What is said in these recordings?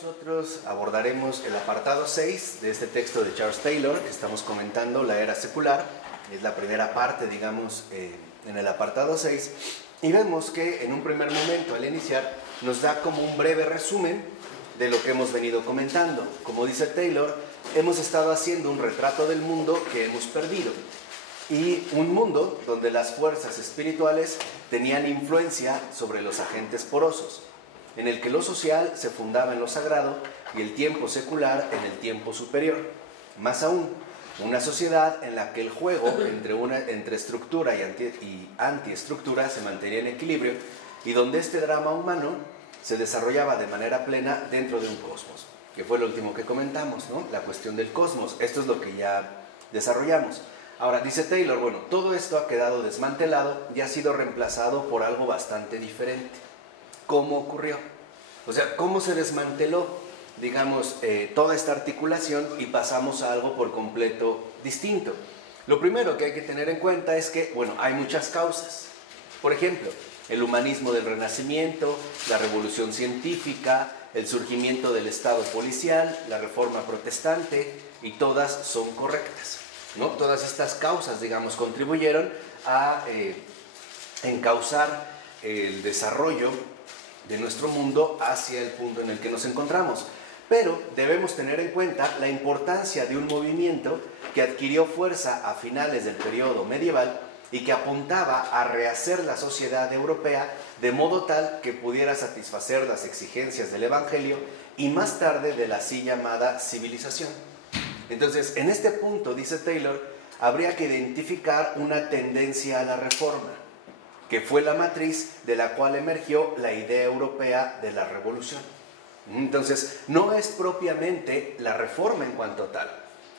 nosotros abordaremos el apartado 6 de este texto de Charles Taylor, que estamos comentando, la era secular. Es la primera parte, digamos, en el apartado 6. Y vemos que en un primer momento, al iniciar, nos da como un breve resumen de lo que hemos venido comentando. Como dice Taylor, hemos estado haciendo un retrato del mundo que hemos perdido. Y un mundo donde las fuerzas espirituales tenían influencia sobre los agentes porosos, en el que lo social se fundaba en lo sagrado y el tiempo secular en el tiempo superior. Más aún, una sociedad en la que el juego entre estructura y antiestructura se mantenía en equilibrio y donde este drama humano se desarrollaba de manera plena dentro de un cosmos, que fue lo último que comentamos, ¿no? La cuestión del cosmos. Esto es lo que ya desarrollamos. Ahora, dice Taylor, bueno, todo esto ha quedado desmantelado y ha sido reemplazado por algo bastante diferente. ¿Cómo ocurrió? O sea, ¿cómo se desmanteló, digamos, toda esta articulación y pasamos a algo por completo distinto? Lo primero que hay que tener en cuenta es que, bueno, hay muchas causas. Por ejemplo, el humanismo del Renacimiento, la revolución científica, el surgimiento del Estado policial, la reforma protestante, y todas son correctas, ¿no? Todas estas causas, digamos, contribuyeron a encauzar el desarrollo de nuestro mundo hacia el punto en el que nos encontramos. Pero debemos tener en cuenta la importancia de un movimiento que adquirió fuerza a finales del periodo medieval y que apuntaba a rehacer la sociedad europea de modo tal que pudiera satisfacer las exigencias del Evangelio y más tarde de la así llamada civilización. Entonces, en este punto, dice Taylor, habría que identificar una tendencia a la reforma, que fue la matriz de la cual emergió la idea europea de la revolución. Entonces, no es propiamente la reforma en cuanto tal,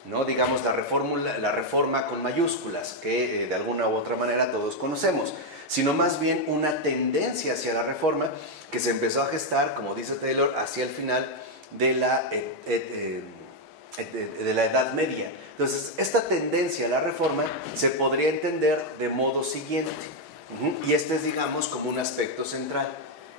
no digamos la reforma con mayúsculas, que de alguna u otra manera todos conocemos, sino más bien una tendencia hacia la reforma que se empezó a gestar, como dice Taylor, hacia el final de la Edad Media. Entonces, esta tendencia a la reforma se podría entender de modo siguiente, y este es, digamos, como un aspecto central.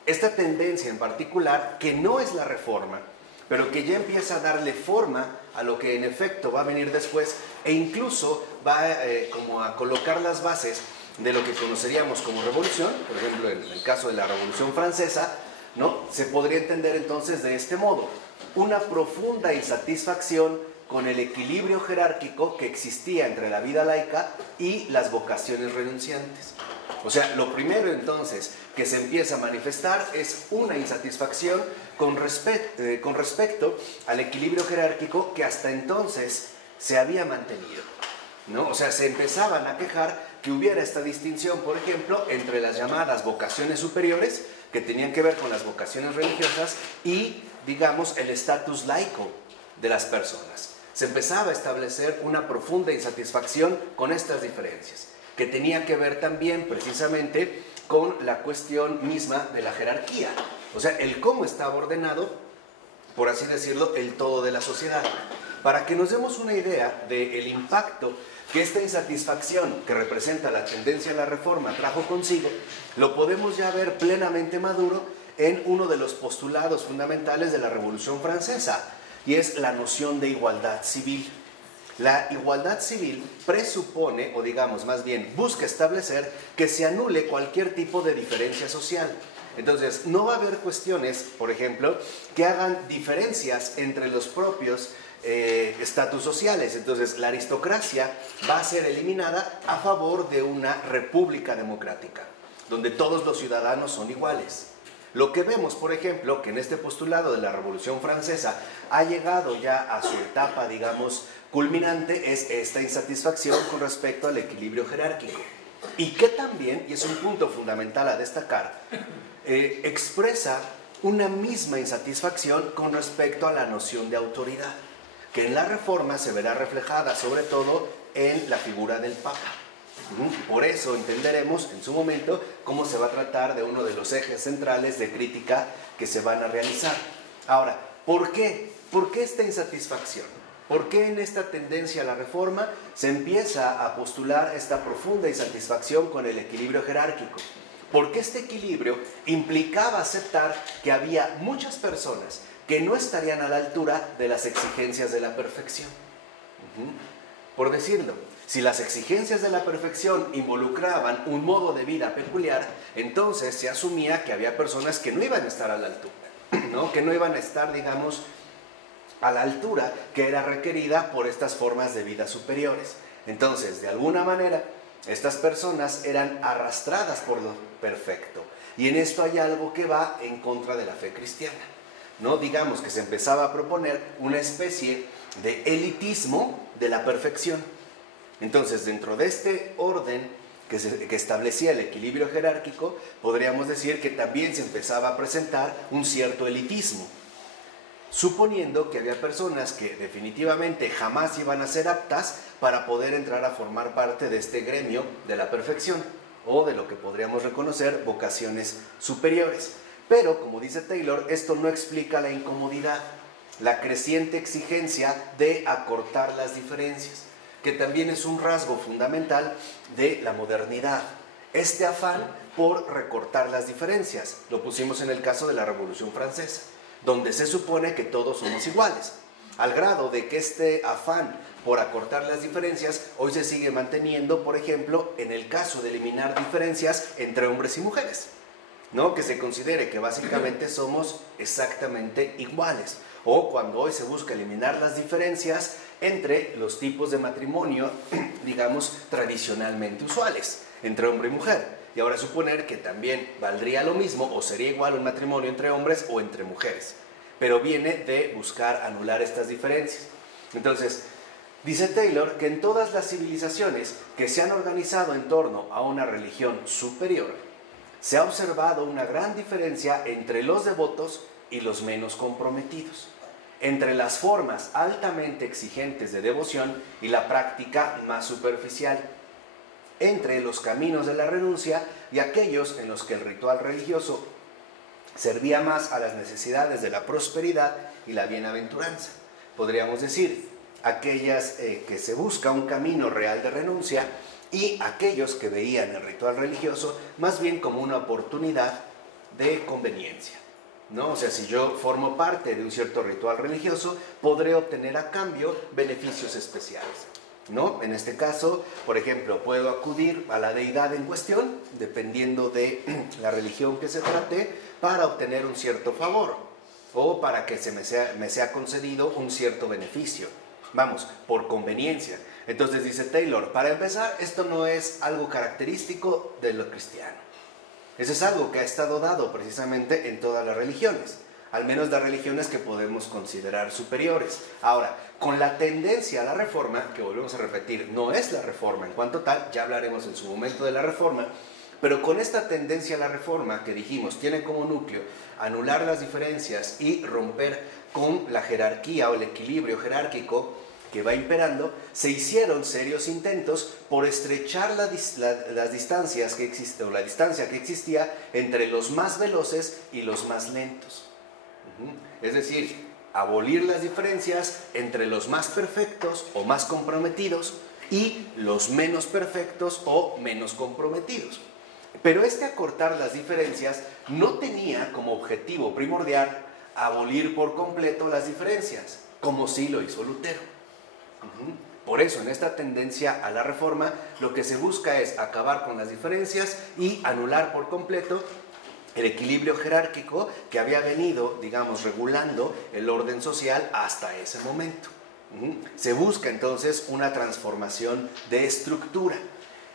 Esta tendencia en particular, que no es la reforma, pero que ya empieza a darle forma a lo que en efecto va a venir después, e incluso va como a colocar las bases de lo que conoceríamos como revolución. Por ejemplo, en el caso de la Revolución Francesa, ¿no? Se podría entender entonces de este modo: una profunda insatisfacción con el equilibrio jerárquico que existía entre la vida laica y las vocaciones renunciantes. O sea, lo primero entonces que se empieza a manifestar es una insatisfacción con respecto al equilibrio jerárquico que hasta entonces se había mantenido, ¿no? O sea, se empezaban a quejar que hubiera esta distinción, por ejemplo, entre las llamadas vocaciones superiores, que tenían que ver con las vocaciones religiosas, y, digamos, el estatus laico de las personas. Se empezaba a establecer una profunda insatisfacción con estas diferencias, que tenía que ver también precisamente con la cuestión misma de la jerarquía. O sea, el cómo estaba ordenado, por así decirlo, el todo de la sociedad. Para que nos demos una idea del impacto que esta insatisfacción que representa la tendencia a la reforma trajo consigo, lo podemos ya ver plenamente maduro en uno de los postulados fundamentales de la Revolución Francesa, y es la noción de igualdad civil. La igualdad civil presupone, o digamos más bien busca establecer, que se anule cualquier tipo de diferencia social. Entonces, no va a haber cuestiones, por ejemplo, que hagan diferencias entre los propios estatus sociales. Entonces, la aristocracia va a ser eliminada a favor de una república democrática, donde todos los ciudadanos son iguales. Lo que vemos, por ejemplo, que en este postulado de la Revolución Francesa ha llegado ya a su etapa, digamos, culminante, es esta insatisfacción con respecto al equilibrio jerárquico. Y que también, y es un punto fundamental a destacar, expresa una misma insatisfacción con respecto a la noción de autoridad, que en la Reforma se verá reflejada sobre todo en la figura del Papa. Por eso entenderemos en su momento cómo se va a tratar de uno de los ejes centrales de crítica que se van a realizar. Ahora, ¿por qué? ¿Por qué esta insatisfacción? ¿Por qué en esta tendencia a la reforma se empieza a postular esta profunda insatisfacción con el equilibrio jerárquico? Porque este equilibrio implicaba aceptar que había muchas personas que no estarían a la altura de las exigencias de la perfección. Por decirlo, si las exigencias de la perfección involucraban un modo de vida peculiar, entonces se asumía que había personas que no iban a estar a la altura, ¿no? Que no iban a estar, digamos, a la altura que era requerida por estas formas de vida superiores. Entonces, de alguna manera, estas personas eran arrastradas por lo perfecto. Y en esto hay algo que va en contra de la fe cristiana, ¿no? Digamos que se empezaba a proponer una especie de elitismo de la perfección. Entonces, dentro de este orden que establecía el equilibrio jerárquico, podríamos decir que también se empezaba a presentar un cierto elitismo, suponiendo que había personas que definitivamente jamás iban a ser aptas para poder entrar a formar parte de este gremio de la perfección, o de lo que podríamos reconocer vocaciones superiores. Pero, como dice Taylor, esto no explica la incomodidad, la creciente exigencia de acortar las diferencias, que también es un rasgo fundamental de la modernidad. Este afán por recortar las diferencias, lo pusimos en el caso de la Revolución Francesa, donde se supone que todos somos iguales, al grado de que este afán por acortar las diferencias hoy se sigue manteniendo, por ejemplo, en el caso de eliminar diferencias entre hombres y mujeres, ¿no? Que se considere que básicamente somos exactamente iguales, o cuando hoy se busca eliminar las diferencias entre los tipos de matrimonio, digamos, tradicionalmente usuales, entre hombre y mujer, y ahora suponer que también valdría lo mismo o sería igual un matrimonio entre hombres o entre mujeres, pero viene de buscar anular estas diferencias. Entonces, dice Taylor que en todas las civilizaciones que se han organizado en torno a una religión superior, se ha observado una gran diferencia entre los devotos y los menos comprometidos, entre las formas altamente exigentes de devoción y la práctica más superficial, entre los caminos de la renuncia y aquellos en los que el ritual religioso servía más a las necesidades de la prosperidad y la bienaventuranza. Podríamos decir, aquellas que se busca un camino real de renuncia y aquellos que veían el ritual religioso más bien como una oportunidad de conveniencia, ¿no? O sea, si yo formo parte de un cierto ritual religioso, podré obtener a cambio beneficios especiales, ¿no? En este caso, por ejemplo, puedo acudir a la deidad en cuestión, dependiendo de la religión que se trate, para obtener un cierto favor o para que me sea concedido un cierto beneficio. Vamos, por conveniencia. Entonces dice Taylor, para empezar, esto no es algo característico de lo cristiano. Eso es algo que ha estado dado precisamente en todas las religiones, al menos las religiones que podemos considerar superiores. Ahora, con la tendencia a la reforma, que volvemos a repetir, no es la reforma en cuanto tal, ya hablaremos en su momento de la reforma, pero con esta tendencia a la reforma que dijimos tiene como núcleo anular las diferencias y romper con la jerarquía o el equilibrio jerárquico que va imperando, se hicieron serios intentos por estrechar las distancias que existen, o la distancia que existía entre los más veloces y los más lentos. Es decir, abolir las diferencias entre los más perfectos o más comprometidos y los menos perfectos o menos comprometidos. Pero este acortar las diferencias no tenía como objetivo primordial abolir por completo las diferencias, como sí lo hizo Lutero. Por eso, en esta tendencia a la reforma, lo que se busca es acabar con las diferencias y anular por completo el equilibrio jerárquico que había venido, digamos, regulando el orden social hasta ese momento. Se busca entonces una transformación de estructura.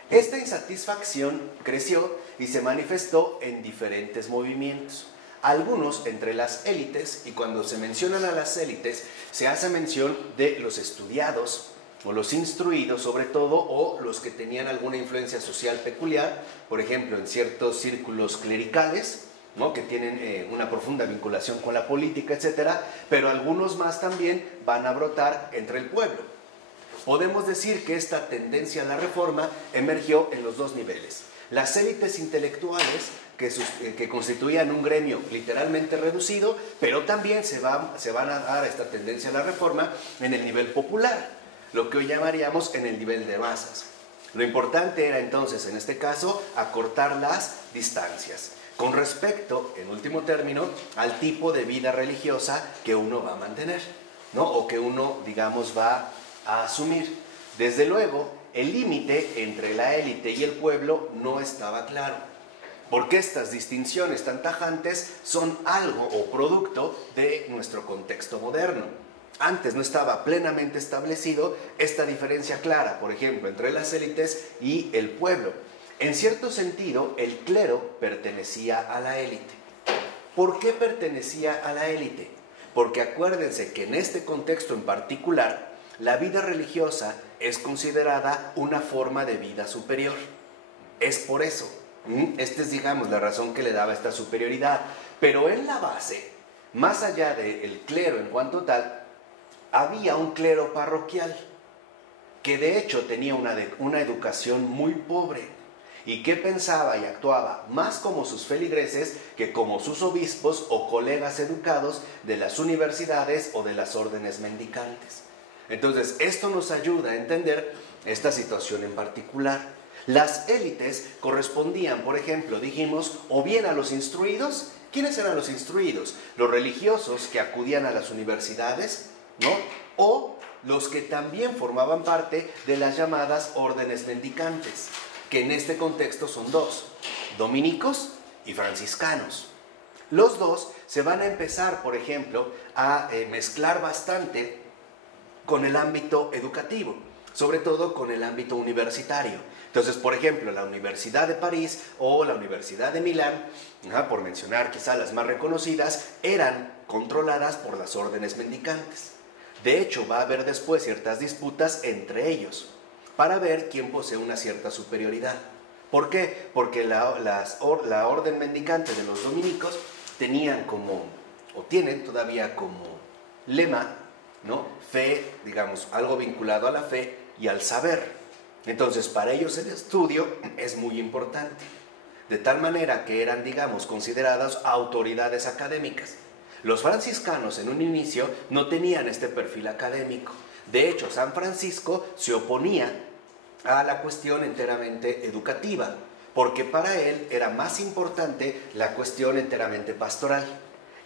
Esta insatisfacción creció y se manifestó en diferentes movimientos. Algunos entre las élites, y cuando se mencionan a las élites, se hace mención de los estudiados, o los instruidos sobre todo, o los que tenían alguna influencia social peculiar, por ejemplo, en ciertos círculos clericales, ¿no? Que tienen una profunda vinculación con la política, etc., pero algunos más también van a brotar entre el pueblo. Podemos decir que esta tendencia a la reforma emergió en los dos niveles. Las élites intelectuales, que constituían un gremio literalmente reducido, pero también se van a dar esta tendencia a la reforma en el nivel popular, lo que hoy llamaríamos en el nivel de masas. Lo importante era entonces, en este caso, acortar las distancias. con respecto, en último término, al tipo de vida religiosa que uno va a mantener, ¿no? O que uno, digamos, va a asumir. Desde luego, el límite entre la élite y el pueblo no estaba claro, porque estas distinciones tan tajantes son algo o producto de nuestro contexto moderno. Antes no estaba plenamente establecido esta diferencia clara, por ejemplo, entre las élites y el pueblo. En cierto sentido, el clero pertenecía a la élite. ¿Por qué pertenecía a la élite? Porque acuérdense que en este contexto en particular, la vida religiosa es considerada una forma de vida superior. Es por eso. Esta es, digamos, la razón que le daba esta superioridad. Pero en la base, más allá del clero en cuanto tal, había un clero parroquial que de hecho tenía una educación muy pobre y que pensaba y actuaba más como sus feligreses que como sus obispos o colegas educados de las universidades o de las órdenes mendicantes. Entonces, esto nos ayuda a entender esta situación en particular. Las élites correspondían, por ejemplo, dijimos, o bien a los instruidos. ¿Quiénes eran los instruidos? Los religiosos que acudían a las universidades, ¿no? O los que también formaban parte de las llamadas órdenes mendicantes, que en este contexto son dos, dominicos y franciscanos. Los dos se van a empezar, por ejemplo, a mezclar bastante con el ámbito educativo, sobre todo con el ámbito universitario. Entonces, por ejemplo, la Universidad de París o la Universidad de Milán, por mencionar quizá las más reconocidas, eran controladas por las órdenes mendicantes. De hecho, va a haber después ciertas disputas entre ellos para ver quién posee una cierta superioridad. ¿Por qué? Porque la orden mendicante de los dominicos tenían como, o tienen todavía como lema, ¿no? Fe, digamos, algo vinculado a la fe y al saber. Entonces, para ellos el estudio es muy importante, de tal manera que eran, digamos, consideradas autoridades académicas. Los franciscanos en un inicio no tenían este perfil académico. De hecho, San Francisco se oponía a la cuestión enteramente educativa, porque para él era más importante la cuestión enteramente pastoral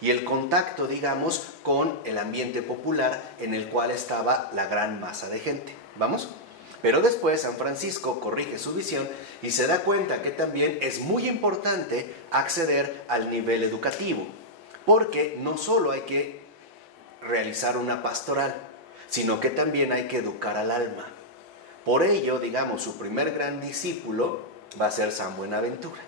y el contacto, digamos, con el ambiente popular en el cual estaba la gran masa de gente. ¿Vamos? Pero después San Francisco corrige su visión y se da cuenta que también es muy importante acceder al nivel educativo, porque no solo hay que realizar una pastoral, sino que también hay que educar al alma. Por ello, digamos, su primer gran discípulo va a ser San Buenaventura,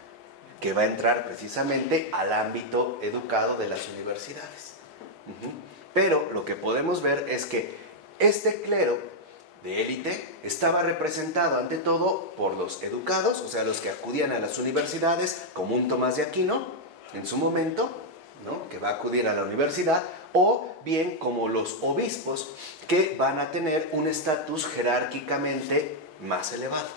que va a entrar precisamente al ámbito educado de las universidades. Pero lo que podemos ver es que este clero de élite estaba representado ante todo por los educados, o sea, los que acudían a las universidades, como un Tomás de Aquino en su momento, ¿no? Que va a acudir a la universidad, o bien como los obispos que van a tener un estatus jerárquicamente más elevado.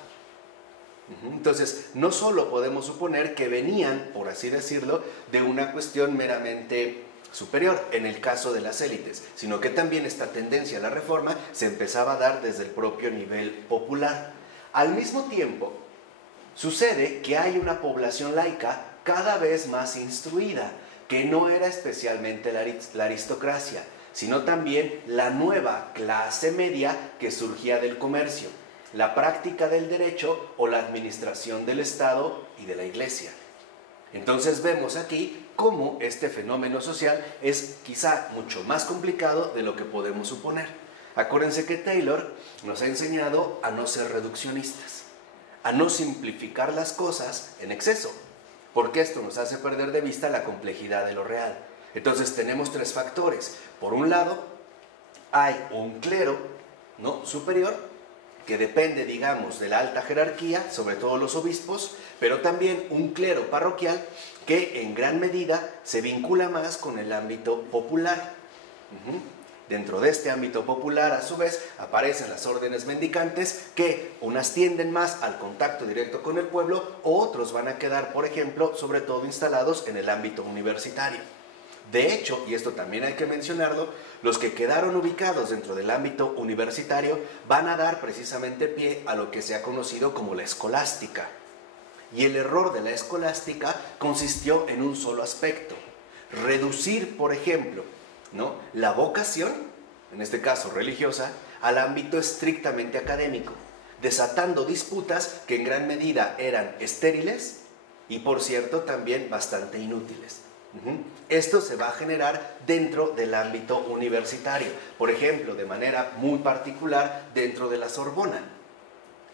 Entonces, no solo podemos suponer que venían, por así decirlo, de una cuestión meramente superior en el caso de las élites, sino que también esta tendencia a la reforma se empezaba a dar desde el propio nivel popular. Al mismo tiempo, sucede que hay una población laica cada vez más instruida, que no era especialmente la aristocracia, sino también la nueva clase media que surgía del comercio, la práctica del derecho o la administración del Estado y de la Iglesia. Entonces vemos aquí cómo este fenómeno social es quizá mucho más complicado de lo que podemos suponer. Acuérdense que Taylor nos ha enseñado a no ser reduccionistas, a no simplificar las cosas en exceso, porque esto nos hace perder de vista la complejidad de lo real. Entonces tenemos tres factores. Por un lado, hay un clero, ¿no?, superior, que depende, digamos, de la alta jerarquía, sobre todo los obispos, pero también un clero parroquial que en gran medida se vincula más con el ámbito popular. Dentro de este ámbito popular, a su vez, aparecen las órdenes mendicantes, que unas tienden más al contacto directo con el pueblo, o otros van a quedar, por ejemplo, sobre todo instalados en el ámbito universitario. De hecho, y esto también hay que mencionarlo, los que quedaron ubicados dentro del ámbito universitario van a dar precisamente pie a lo que se ha conocido como la escolástica. Y el error de la escolástica consistió en un solo aspecto: reducir, por ejemplo, ¿no?, la vocación, en este caso religiosa, al ámbito estrictamente académico, desatando disputas que en gran medida eran estériles y, por cierto, también bastante inútiles. Esto se va a generar dentro del ámbito universitario, por ejemplo, de manera muy particular dentro de la Sorbona,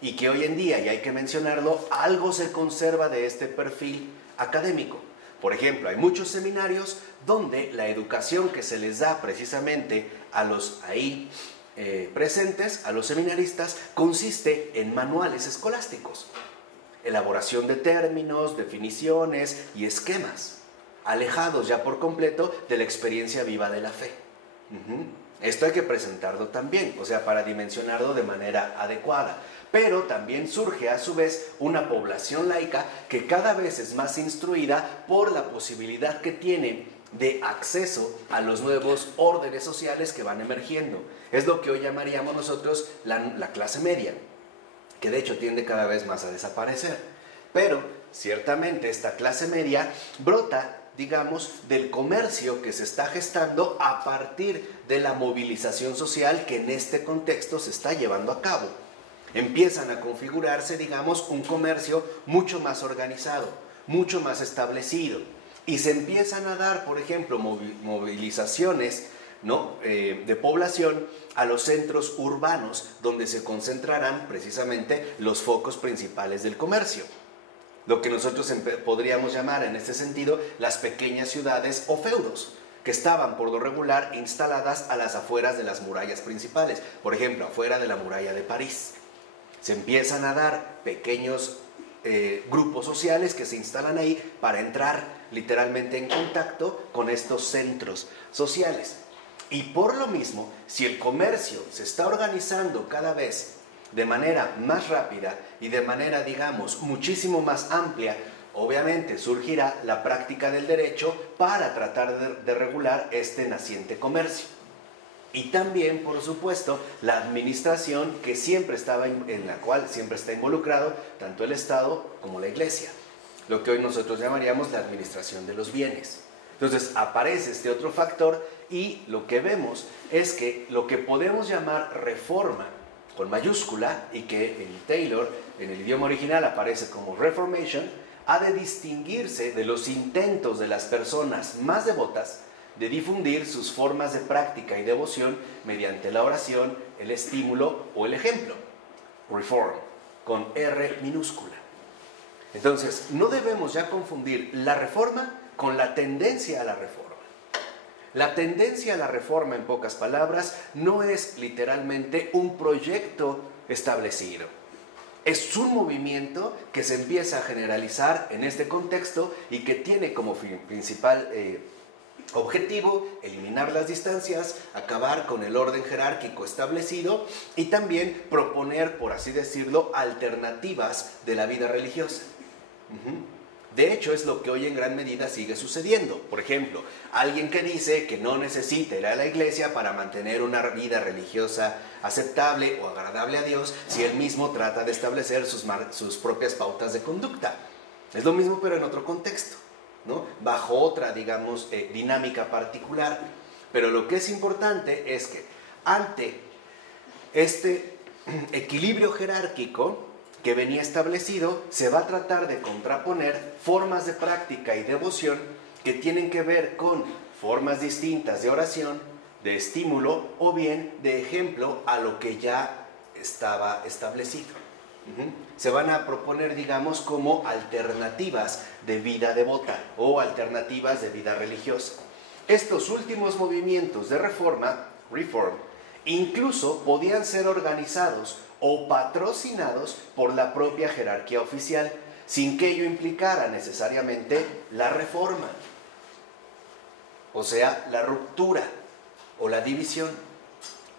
y que hoy en día, y hay que mencionarlo, algo se conserva de este perfil académico. Por ejemplo, hay muchos seminarios donde la educación que se les da precisamente a los ahí presentes, a los seminaristas, consiste en manuales escolásticos, elaboración de términos, definiciones y esquemas, alejados ya por completo de la experiencia viva de la fe. Esto hay que presentarlo también, o sea, para dimensionarlo de manera adecuada. Pero también surge a su vez una población laica que cada vez es más instruida por la posibilidad que tiene de acceso a los nuevos órdenes sociales que van emergiendo. Es lo que hoy llamaríamos nosotros la clase media, que de hecho tiende cada vez más a desaparecer. Pero ciertamente esta clase media brota, digamos, del comercio que se está gestando a partir de la movilización social que en este contexto se está llevando a cabo. Empiezan a configurarse, digamos, un comercio mucho más organizado, mucho más establecido, y se empiezan a dar, por ejemplo, movilizaciones, ¿no?, de población a los centros urbanos, donde se concentrarán precisamente los focos principales del comercio. Lo que nosotros podríamos llamar en este sentido las pequeñas ciudades o feudos, que estaban por lo regular instaladas a las afueras de las murallas principales, por ejemplo, afuera de la muralla de París. Se empiezan a dar pequeños grupos sociales que se instalan ahí para entrar literalmente en contacto con estos centros sociales. Y por lo mismo, si el comercio se está organizando cada vez de manera más rápida y de manera, digamos, muchísimo más amplia, obviamente surgirá la práctica del derecho para tratar de regular este naciente comercio. Y también, por supuesto, la administración que siempre estaba en la cual siempre está involucrado tanto el Estado como la Iglesia, lo que hoy nosotros llamaríamos la administración de los bienes. Entonces aparece este otro factor y lo que vemos es que lo que podemos llamar reforma con mayúscula, y que en Taylor, en el idioma original, aparece como Reformation, ha de distinguirse de los intentos de las personas más devotas de difundir sus formas de práctica y devoción mediante la oración, el estímulo o el ejemplo. Reform, con R minúscula. Entonces, no debemos ya confundir la reforma con la tendencia a la reforma. La tendencia a la reforma, en pocas palabras, no es literalmente un proyecto establecido. Es un movimiento que se empieza a generalizar en este contexto y que tiene como principal objetivo eliminar las distancias, acabar con el orden jerárquico establecido y también proponer, por así decirlo, alternativas de la vida religiosa. De hecho, es lo que hoy en gran medida sigue sucediendo. Por ejemplo, alguien que dice que no necesita ir a la iglesia para mantener una vida religiosa aceptable o agradable a Dios, si él mismo trata de establecer sus propias pautas de conducta. Es lo mismo, pero en otro contexto, ¿no?, bajo otra, digamos, dinámica particular. Pero lo que es importante es que ante este equilibrio jerárquico que venía establecido, se va a tratar de contraponer formas de práctica y devoción que tienen que ver con formas distintas de oración, de estímulo o bien de ejemplo a lo que ya estaba establecido. Se van a proponer, digamos, como alternativas de vida devota o alternativas de vida religiosa. Estos últimos movimientos de reforma, reform, incluso podían ser organizados o patrocinados por la propia jerarquía oficial, sin que ello implicara necesariamente la reforma, o sea, la ruptura o la división.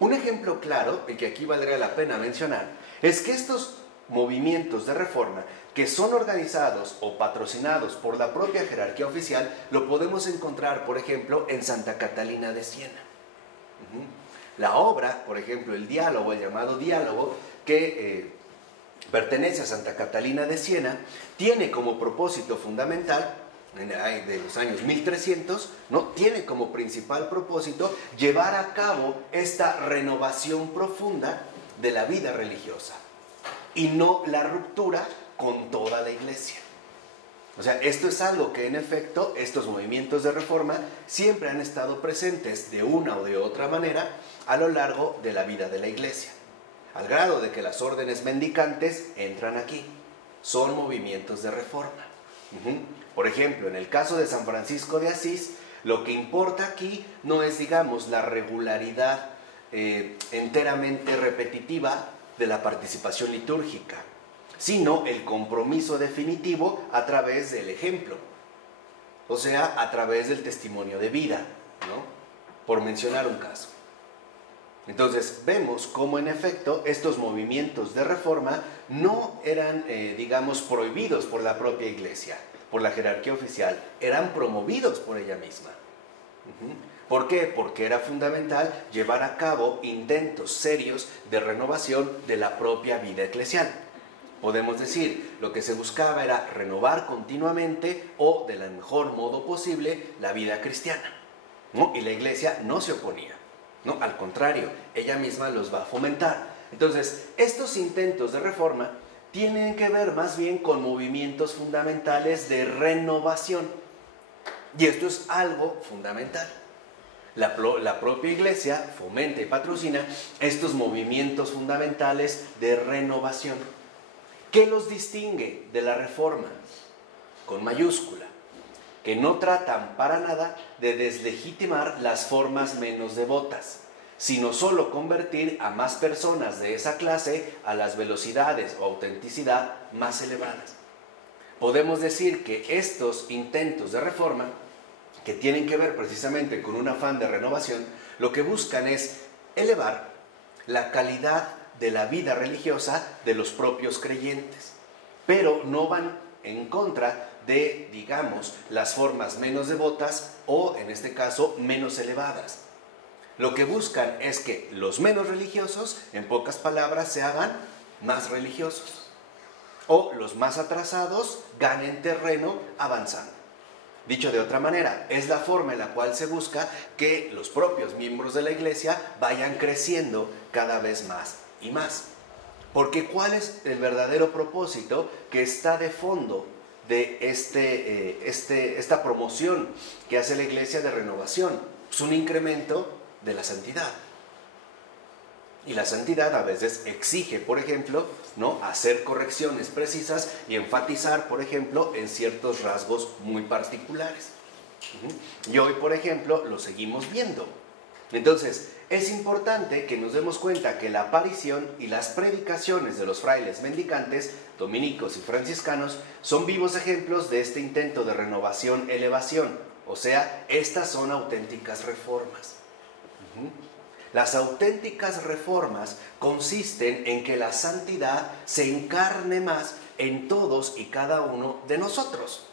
Un ejemplo claro, y que aquí valdría la pena mencionar, es que estos movimientos de reforma que son organizados o patrocinados por la propia jerarquía oficial, lo podemos encontrar, por ejemplo, en Santa Catalina de Siena. La obra, por ejemplo, el diálogo, el llamado diálogo, que pertenece a Santa Catalina de Siena, tiene como propósito fundamental, de los años 1300, ¿no? Tiene como principal propósito llevar a cabo esta renovación profunda de la vida religiosa y no la ruptura con toda la Iglesia. O sea, esto es algo que en efecto estos movimientos de reforma siempre han estado presentes de una o de otra manera a lo largo de la vida de la Iglesia, al grado de que las órdenes mendicantes entran aquí, son movimientos de reforma. Por ejemplo, en el caso de San Francisco de Asís, lo que importa aquí no es, digamos, la regularidad enteramente repetitiva de la participación litúrgica, sino el compromiso definitivo a través del ejemplo, o sea, a través del testimonio de vida, ¿no? Por mencionar un caso. Entonces, vemos cómo en efecto estos movimientos de reforma no eran, digamos, prohibidos por la propia Iglesia, por la jerarquía oficial, eran promovidos por ella misma. ¿Por qué? Porque era fundamental llevar a cabo intentos serios de renovación de la propia vida eclesial. Podemos decir, lo que se buscaba era renovar continuamente o del mejor modo posible la vida cristiana, ¿no? Y la Iglesia no se oponía, ¿no? Al contrario, ella misma los va a fomentar. Entonces, estos intentos de reforma tienen que ver más bien con movimientos fundamentales de renovación. Y esto es algo fundamental. La propia Iglesia fomenta y patrocina estos movimientos fundamentales de renovación. ¿Qué los distingue de la Reforma? Con mayúscula. Que no tratan para nada de deslegitimar las formas menos devotas, sino solo convertir a más personas de esa clase a las velocidades o autenticidad más elevadas. Podemos decir que estos intentos de reforma, que tienen que ver precisamente con un afán de renovación, lo que buscan es elevar la calidad de la vida religiosa de los propios creyentes, pero no van en contra de, digamos, las formas menos devotas o, en este caso, menos elevadas. Lo que buscan es que los menos religiosos, en pocas palabras, se hagan más religiosos, o los más atrasados ganen terreno avanzando. Dicho de otra manera, es la forma en la cual se busca que los propios miembros de la Iglesia vayan creciendo cada vez más y más. Porque ¿cuál es el verdadero propósito que está de fondo de esta promoción que hace la Iglesia de renovación? Es un incremento de la santidad. Y la santidad a veces exige, por ejemplo, ¿no?, hacer correcciones precisas y enfatizar, por ejemplo, en ciertos rasgos muy particulares. Y hoy, por ejemplo, lo seguimos viendo. Entonces, es importante que nos demos cuenta que la aparición y las predicaciones de los frailes mendicantes, dominicos y franciscanos, son vivos ejemplos de este intento de renovación-elevación. O sea, estas son auténticas reformas. Las auténticas reformas consisten en que la santidad se encarne más en todos y cada uno de nosotros.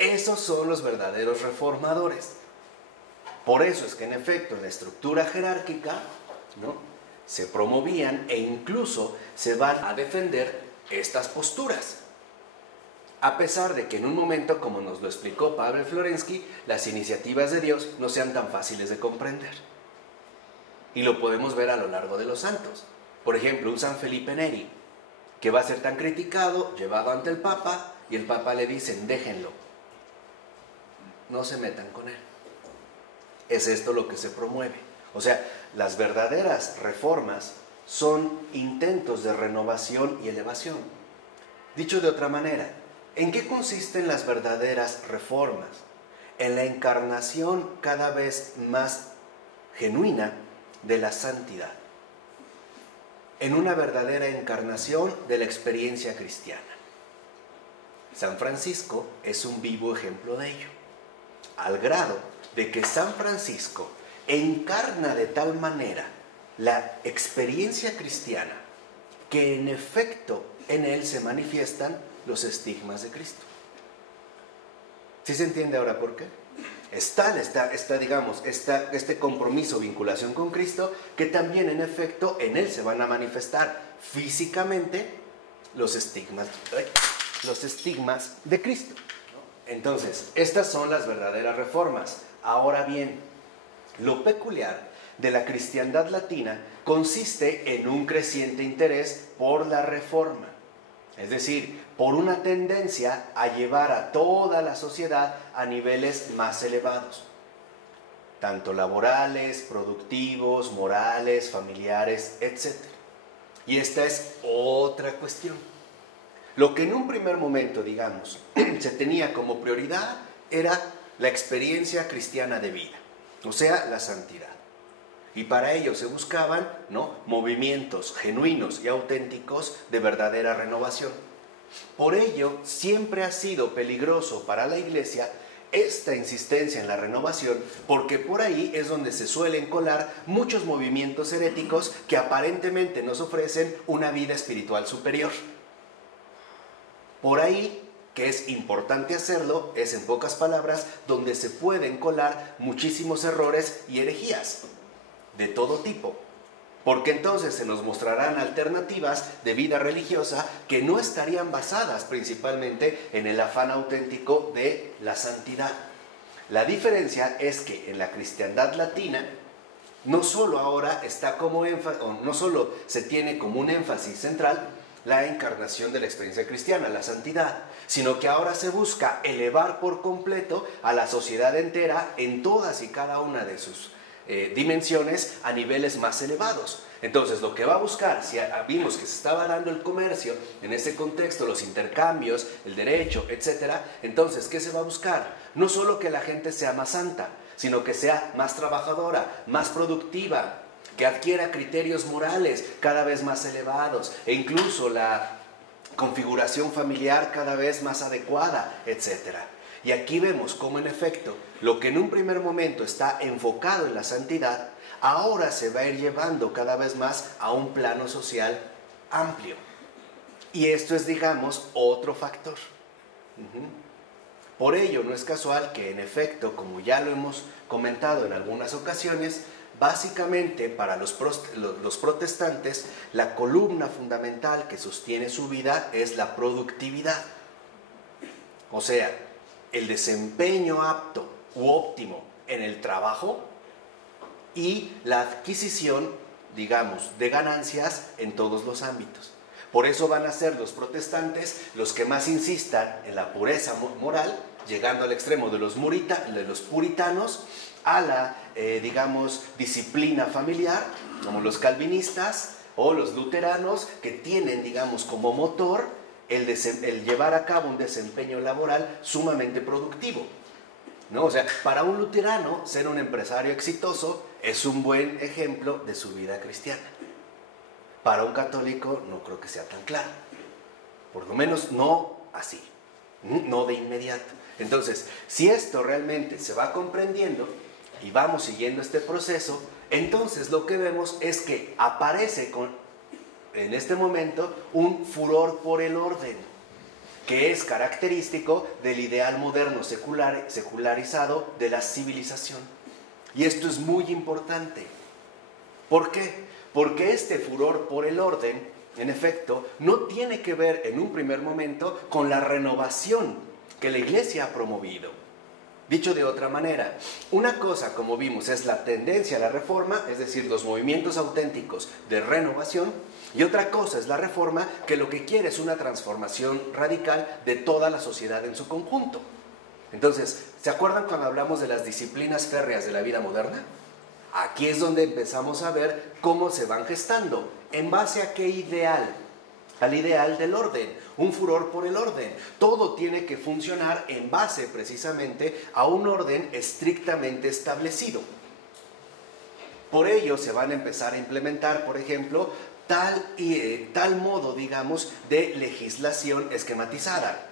Esos son los verdaderos reformadores. Por eso es que en efecto en la estructura jerárquica, ¿no?, se promovían e incluso se van a defender estas posturas. A pesar de que en un momento, como nos lo explicó Pavel Florensky, las iniciativas de Dios no sean tan fáciles de comprender. Y lo podemos ver a lo largo de los santos. Por ejemplo, un San Felipe Neri, que va a ser tan criticado, llevado ante el Papa, y el Papa le dice, déjenlo, no se metan con él. Es esto lo que se promueve. O sea, las verdaderas reformas son intentos de renovación y elevación. Dicho de otra manera, ¿en qué consisten las verdaderas reformas? En la encarnación cada vez más genuina de la santidad, en una verdadera encarnación de la experiencia cristiana. San Francisco es un vivo ejemplo de ello, al grado de que San Francisco encarna de tal manera la experiencia cristiana que en efecto en él se manifiestan los estigmas de Cristo. ¿Sí se entiende ahora por qué? Este compromiso, vinculación con Cristo, que también en efecto en él se van a manifestar físicamente los estigmas de Cristo. Entonces, estas son las verdaderas reformas. Ahora bien, lo peculiar de la cristiandad latina consiste en un creciente interés por la reforma, es decir, por una tendencia a llevar a toda la sociedad a niveles más elevados, tanto laborales, productivos, morales, familiares, etc. Y esta es otra cuestión. Lo que en un primer momento, digamos, se tenía como prioridad era la experiencia cristiana de vida, o sea, la santidad. Y para ello se buscaban, ¿no?, movimientos genuinos y auténticos de verdadera renovación. Por ello, siempre ha sido peligroso para la Iglesia esta insistencia en la renovación, porque por ahí es donde se suelen colar muchos movimientos heréticos que aparentemente nos ofrecen una vida espiritual superior. Por ahí, que es importante hacerlo, es en pocas palabras donde se pueden colar muchísimos errores y herejías de todo tipo, porque entonces se nos mostrarán alternativas de vida religiosa que no estarían basadas principalmente en el afán auténtico de la santidad. La diferencia es que en la cristiandad latina no solo ahora está como no solo se tiene como un énfasis central la encarnación de la experiencia cristiana, la santidad, sino que ahora se busca elevar por completo a la sociedad entera en todas y cada una de sus dimensiones a niveles más elevados. Entonces, lo que va a buscar, si vimos que se estaba dando el comercio en ese contexto, los intercambios, el derecho, etc., entonces, ¿qué se va a buscar? No solo que la gente sea más santa, sino que sea más trabajadora, más productiva, que adquiera criterios morales cada vez más elevados, e incluso la configuración familiar cada vez más adecuada, etc. Y aquí vemos cómo en efecto, lo que en un primer momento está enfocado en la santidad, ahora se va a ir llevando cada vez más a un plano social amplio. Y esto es, digamos, otro factor. Por ello, no es casual que en efecto, como ya lo hemos comentado en algunas ocasiones, básicamente para los protestantes, la columna fundamental que sostiene su vida es la productividad. O sea, el desempeño apto u óptimo en el trabajo y la adquisición, digamos, de ganancias en todos los ámbitos. Por eso van a ser los protestantes los que más insistan en la pureza moral, llegando al extremo de los puritanos, a la, digamos, disciplina familiar, como los calvinistas o los luteranos, que tienen, digamos, como motor el llevar a cabo un desempeño laboral sumamente productivo, ¿no? O sea, para un luterano, ser un empresario exitoso es un buen ejemplo de su vida cristiana. Para un católico no creo que sea tan claro, por lo menos no así, no de inmediato. Entonces, si esto realmente se va comprendiendo y vamos siguiendo este proceso, entonces lo que vemos es que aparece en este momento un furor por el orden, que es característico del ideal moderno secularizado de la civilización. Y esto es muy importante. ¿Por qué? Porque este furor por el orden, en efecto, no tiene que ver en un primer momento con la renovación que la Iglesia ha promovido. Dicho de otra manera, una cosa, como vimos, es la tendencia a la reforma, es decir, los movimientos auténticos de renovación, y otra cosa es la reforma, que lo que quiere es una transformación radical de toda la sociedad en su conjunto. Entonces, ¿se acuerdan cuando hablamos de las disciplinas férreas de la vida moderna? Aquí es donde empezamos a ver cómo se van gestando. ¿En base a qué ideal? Al ideal del orden, un furor por el orden. Todo tiene que funcionar en base precisamente a un orden estrictamente establecido. Por ello se van a empezar a implementar, por ejemplo, tal modo, digamos, de legislación esquematizada.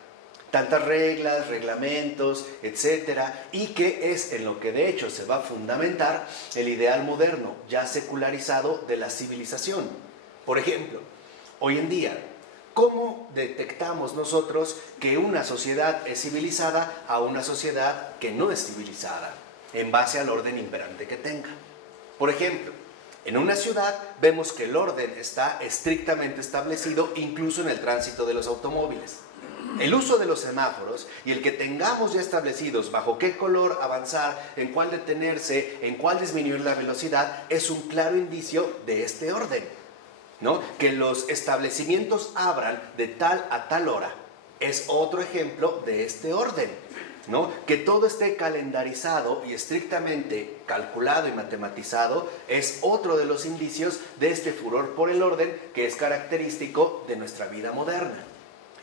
Tantas reglas, reglamentos, etcétera, y que es en lo que de hecho se va a fundamentar el ideal moderno, ya secularizado, de la civilización. Por ejemplo, hoy en día, ¿cómo detectamos nosotros que una sociedad es civilizada a una sociedad que no es civilizada? En base al orden imperante que tenga. Por ejemplo, En una ciudad vemos que el orden está estrictamente establecido incluso en el tránsito de los automóviles. El uso de los semáforos y el que tengamos ya establecidos bajo qué color avanzar, en cuál detenerse, en cuál disminuir la velocidad, es un claro indicio de este orden, ¿no? Que los establecimientos abran de tal a tal hora es otro ejemplo de este orden, ¿no? Que todo esté calendarizado y estrictamente calculado y matematizado es otro de los indicios de este furor por el orden que es característico de nuestra vida moderna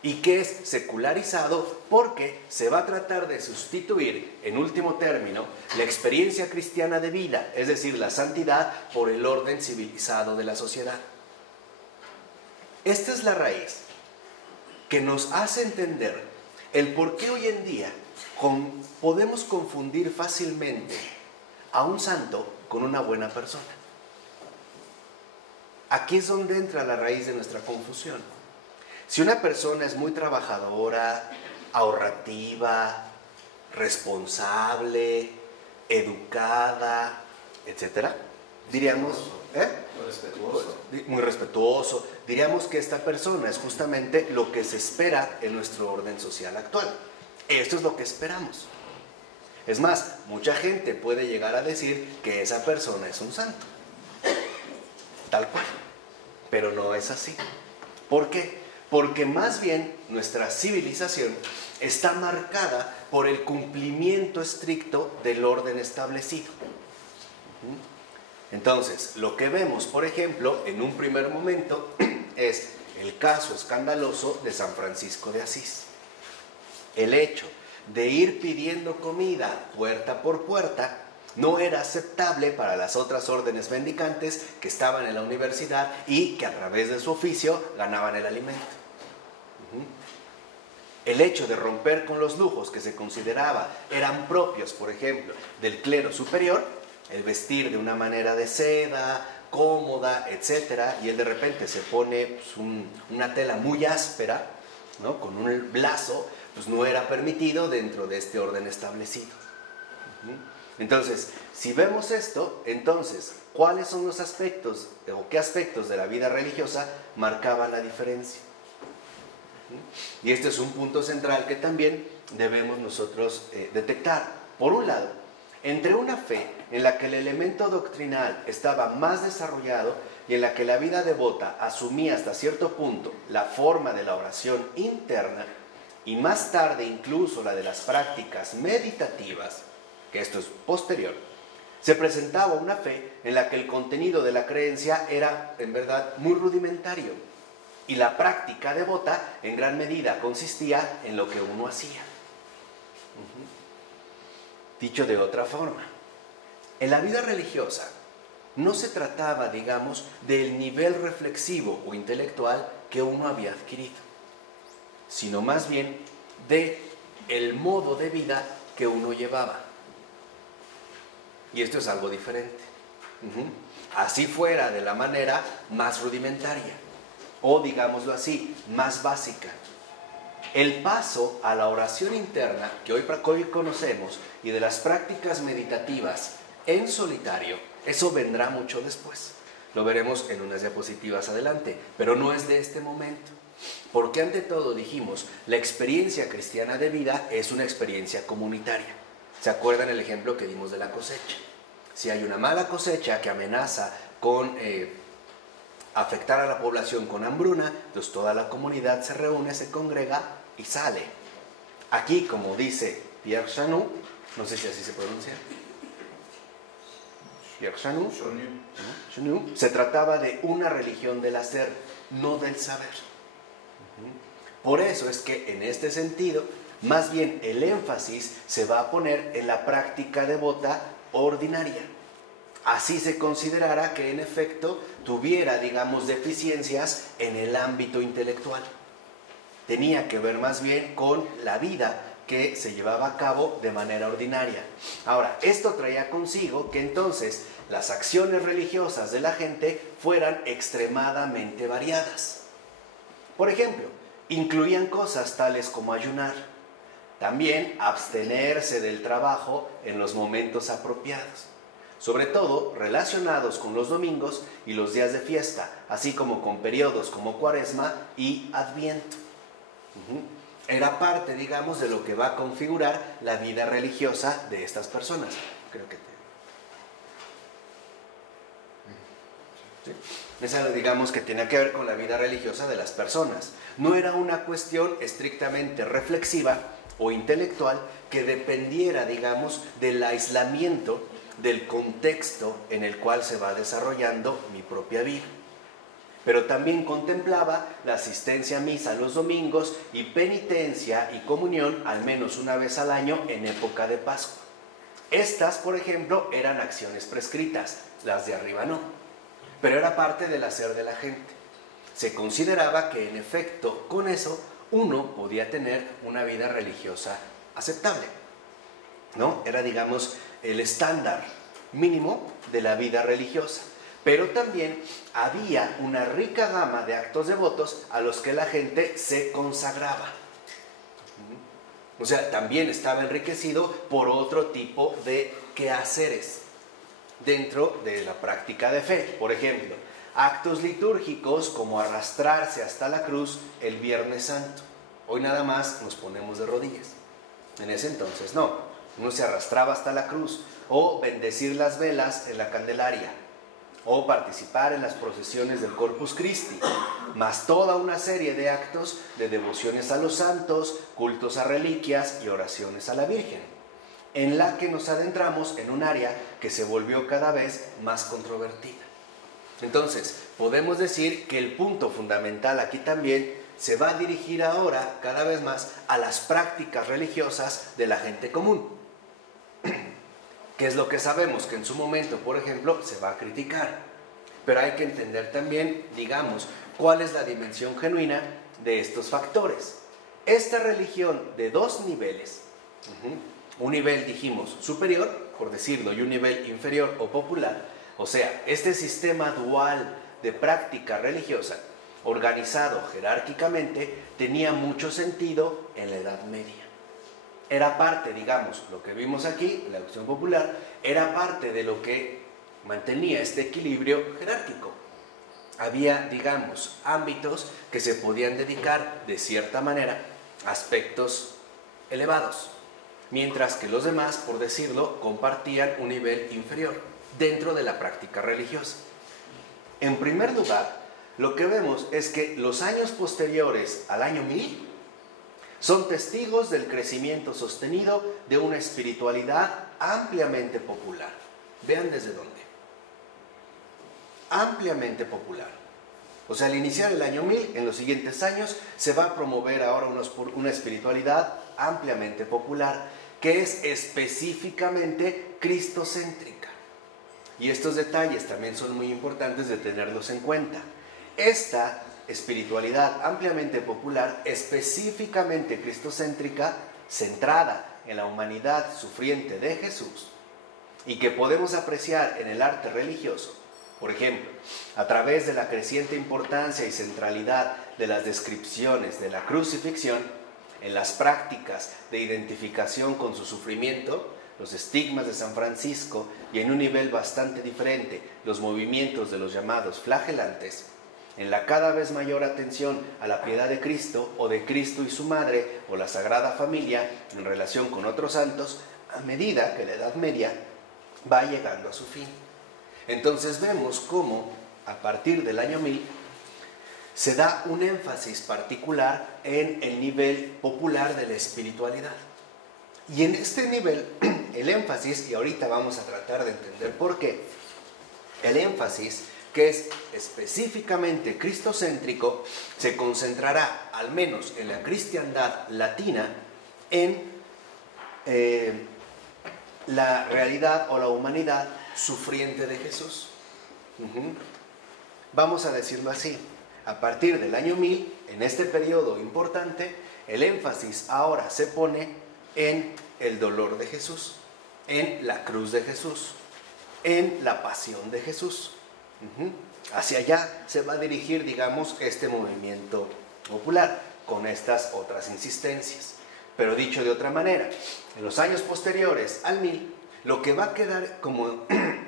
y que es secularizado porque se va a tratar de sustituir, en último término, la experiencia cristiana de vida, es decir, la santidad, por el orden civilizado de la sociedad. Esta es la raíz que nos hace entender el por qué hoy en día podemos confundir fácilmente a un santo con una buena persona. Aquí es donde entra la raíz de nuestra confusión. Si una persona es muy trabajadora, ahorrativa, responsable, educada, etc., diríamos, muy respetuoso, diríamos que esta persona es justamente lo que se espera en nuestro orden social actual. Esto es lo que esperamos. Es más, mucha gente puede llegar a decir que esa persona es un santo, tal cual, pero no es así. ¿Por qué? Porque más bien nuestra civilización está marcada por el cumplimiento estricto del orden establecido. Entonces, lo que vemos, por ejemplo, en un primer momento, es el caso escandaloso de San Francisco de Asís. El hecho de ir pidiendo comida puerta por puerta no era aceptable para las otras órdenes mendicantes que estaban en la universidad y que a través de su oficio ganaban el alimento. El hecho de romper con los lujos que se consideraba eran propios, por ejemplo, del clero superior, el vestir de una manera de seda, cómoda, etc., y él de repente se pone pues, una tela muy áspera, ¿no? Con un lazo, pues no era permitido dentro de este orden establecido. Entonces, si vemos esto, entonces, ¿cuáles son los aspectos o qué aspectos de la vida religiosa marcaban la diferencia? Y este es un punto central que también debemos nosotros detectar. Por un lado, entre una fe en la que el elemento doctrinal estaba más desarrollado y en la que la vida devota asumía hasta cierto punto la forma de la oración interna y más tarde incluso la de las prácticas meditativas, que esto es posterior, se presentaba una fe en la que el contenido de la creencia era en verdad muy rudimentario y la práctica devota en gran medida consistía en lo que uno hacía. Dicho de otra forma, en la vida religiosa no se trataba, digamos, del nivel reflexivo o intelectual que uno había adquirido, sino más bien de el modo de vida que uno llevaba. Y esto es algo diferente. Así fuera de la manera más rudimentaria, o digámoslo así, más básica. El paso a la oración interna que hoy conocemos y de las prácticas meditativas en solitario, eso vendrá mucho después. Lo veremos en unas diapositivas adelante, pero no es de este momento. Porque ante todo dijimos, la experiencia cristiana de vida es una experiencia comunitaria. ¿Se acuerdan el ejemplo que dimos de la cosecha? Si hay una mala cosecha que amenaza con afectar a la población con hambruna, entonces toda la comunidad se reúne, se congrega y sale. Aquí, como dice Pierre Chanou, no sé si así se pronuncia, Pierre Chanou, se trataba de una religión del hacer, no del saber. Por eso es que en este sentido, más bien el énfasis se va a poner en la práctica devota ordinaria. Así se considerara que en efecto tuviera, digamos, deficiencias en el ámbito intelectual. Tenía que ver más bien con la vida que se llevaba a cabo de manera ordinaria. Ahora, esto traía consigo que entonces las acciones religiosas de la gente fueran extremadamente variadas. Por ejemplo, incluían cosas tales como ayunar, también abstenerse del trabajo en los momentos apropiados, sobre todo relacionados con los domingos y los días de fiesta, así como con periodos como Cuaresma y Adviento. Era parte, digamos, de lo que va a configurar la vida religiosa de estas personas. Creo que ¿sí? Esa, digamos, que tenía que ver con la vida religiosa de las personas. No era una cuestión estrictamente reflexiva o intelectual que dependiera, digamos, del aislamiento del contexto en el cual se va desarrollando mi propia vida. Pero también contemplaba la asistencia a misa los domingos y penitencia y comunión al menos una vez al año en época de Pascua. Estas, por ejemplo, eran acciones prescritas, las de arriba no, pero era parte del hacer de la gente. Se consideraba que en efecto con eso uno podía tener una vida religiosa aceptable, ¿no? Era, digamos, el estándar mínimo de la vida religiosa. Pero también había una rica gama de actos devotos a los que la gente se consagraba. O sea, también estaba enriquecido por otro tipo de quehaceres dentro de la práctica de fe. Por ejemplo, actos litúrgicos como arrastrarse hasta la cruz el Viernes Santo. Hoy nada más nos ponemos de rodillas. En ese entonces no. Uno se arrastraba hasta la cruz. O bendecir las velas en la Candelaria. O participar en las procesiones del Corpus Christi, más toda una serie de actos de devociones a los santos, cultos a reliquias y oraciones a la Virgen, en la que nos adentramos en un área que se volvió cada vez más controvertida. Entonces, podemos decir que el punto fundamental aquí también se va a dirigir ahora cada vez más a las prácticas religiosas de la gente común. ¿Qué es lo que sabemos? Que en su momento, por ejemplo, se va a criticar. Pero hay que entender también, digamos, cuál es la dimensión genuina de estos factores. Esta religión de dos niveles, un nivel, dijimos, superior, por decirlo, y un nivel inferior o popular, o sea, este sistema dual de práctica religiosa, organizado jerárquicamente, tenía mucho sentido en la Edad Media. Era parte, digamos, lo que vimos aquí, en la cuestión popular, era parte de lo que mantenía este equilibrio jerárquico. Había, digamos, ámbitos que se podían dedicar, de cierta manera, a aspectos elevados, mientras que los demás, por decirlo, compartían un nivel inferior dentro de la práctica religiosa. En primer lugar, lo que vemos es que los años posteriores al año 1000 son testigos del crecimiento sostenido de una espiritualidad ampliamente popular. Vean desde dónde. Ampliamente popular. O sea, al iniciar el año 1000, en los siguientes años, se va a promover ahora una espiritualidad ampliamente popular, que es específicamente cristocéntrica. Y estos detalles también son muy importantes de tenerlos en cuenta. Esta espiritualidad ampliamente popular, específicamente cristocéntrica, centrada en la humanidad sufriente de Jesús, y que podemos apreciar en el arte religioso, por ejemplo, a través de la creciente importancia y centralidad de las descripciones de la crucifixión, en las prácticas de identificación con su sufrimiento, los estigmas de San Francisco, y en un nivel bastante diferente, los movimientos de los llamados flagelantes, en la cada vez mayor atención a la piedad de Cristo o de Cristo y su Madre o la Sagrada Familia en relación con otros santos, a medida que la Edad Media va llegando a su fin. Entonces vemos cómo a partir del año 1000 se da un énfasis particular en el nivel popular de la espiritualidad. Y en este nivel, el énfasis, y ahorita vamos a tratar de entender por qué, el énfasis que es específicamente cristocéntrico, se concentrará, al menos en la cristiandad latina, en la realidad o la humanidad sufriente de Jesús. Vamos a decirlo así, a partir del año 1000, en este periodo importante, el énfasis ahora se pone en el dolor de Jesús, en la cruz de Jesús, en la pasión de Jesús. Hacia allá se va a dirigir, digamos, este movimiento popular, con estas otras insistencias. Pero dicho de otra manera, en los años posteriores al 1000, lo que va a quedar como,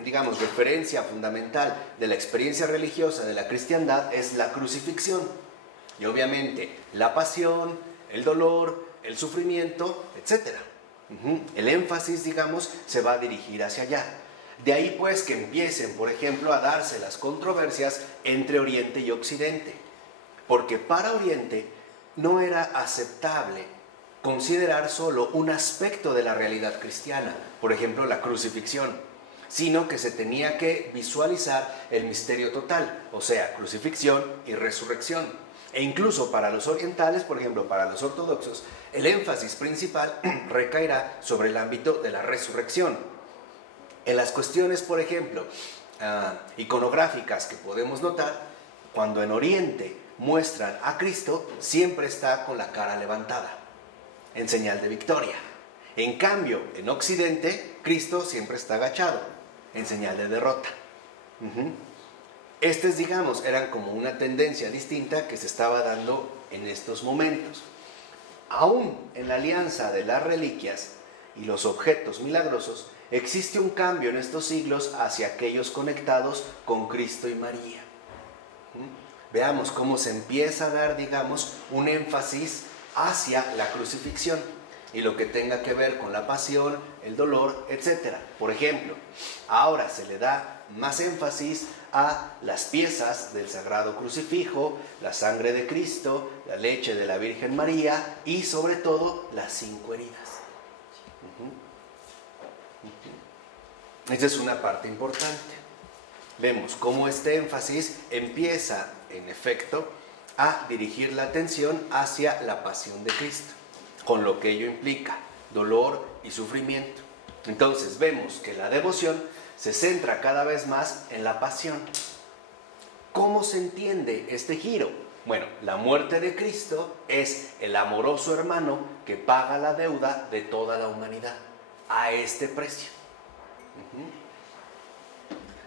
digamos, referencia fundamental de la experiencia religiosa de la cristiandad es la crucifixión. Y obviamente la pasión, el dolor, el sufrimiento, etc. El énfasis, digamos, se va a dirigir hacia allá. De ahí pues que empiecen, por ejemplo, a darse las controversias entre Oriente y Occidente. Porque para Oriente no era aceptable considerar solo un aspecto de la realidad cristiana, por ejemplo, la crucifixión, sino que se tenía que visualizar el misterio total, o sea, crucifixión y resurrección. E incluso para los orientales, por ejemplo, para los ortodoxos, el énfasis principal recaerá sobre el ámbito de la resurrección. En las cuestiones, por ejemplo, iconográficas que podemos notar, cuando en Oriente muestran a Cristo, siempre está con la cara levantada, en señal de victoria. En cambio, en Occidente, Cristo siempre está agachado, en señal de derrota. Estos, digamos, eran como una tendencia distinta que se estaba dando en estos momentos. Aún en la alianza de las reliquias y los objetos milagrosos, existe un cambio en estos siglos hacia aquellos conectados con Cristo y María. Veamos cómo se empieza a dar, digamos, un énfasis hacia la crucifixión y lo que tenga que ver con la pasión, el dolor, etc. Por ejemplo, ahora se le da más énfasis a las piezas del Sagrado Crucifijo, la sangre de Cristo, la leche de la Virgen María y sobre todo las 5 heridas. Esta es una parte importante. Vemos cómo este énfasis empieza, en efecto, a dirigir la atención hacia la pasión de Cristo, con lo que ello implica, dolor y sufrimiento. Entonces vemos que la devoción se centra cada vez más en la pasión. ¿Cómo se entiende este giro? Bueno, la muerte de Cristo es el amoroso hermano que paga la deuda de toda la humanidad a este precio.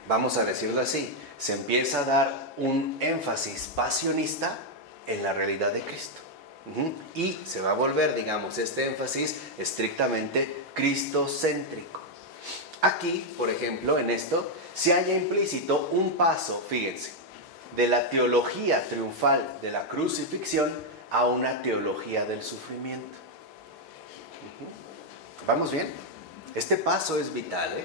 Vamos a decirlo así, se empieza a dar un énfasis pasionista en la realidad de Cristo. Y se va a volver, digamos, este énfasis estrictamente cristocéntrico. Aquí, por ejemplo, en esto, se halla implícito un paso, fíjense, de la teología triunfal de la crucifixión a una teología del sufrimiento. ¿Vamos bien? Este paso es vital,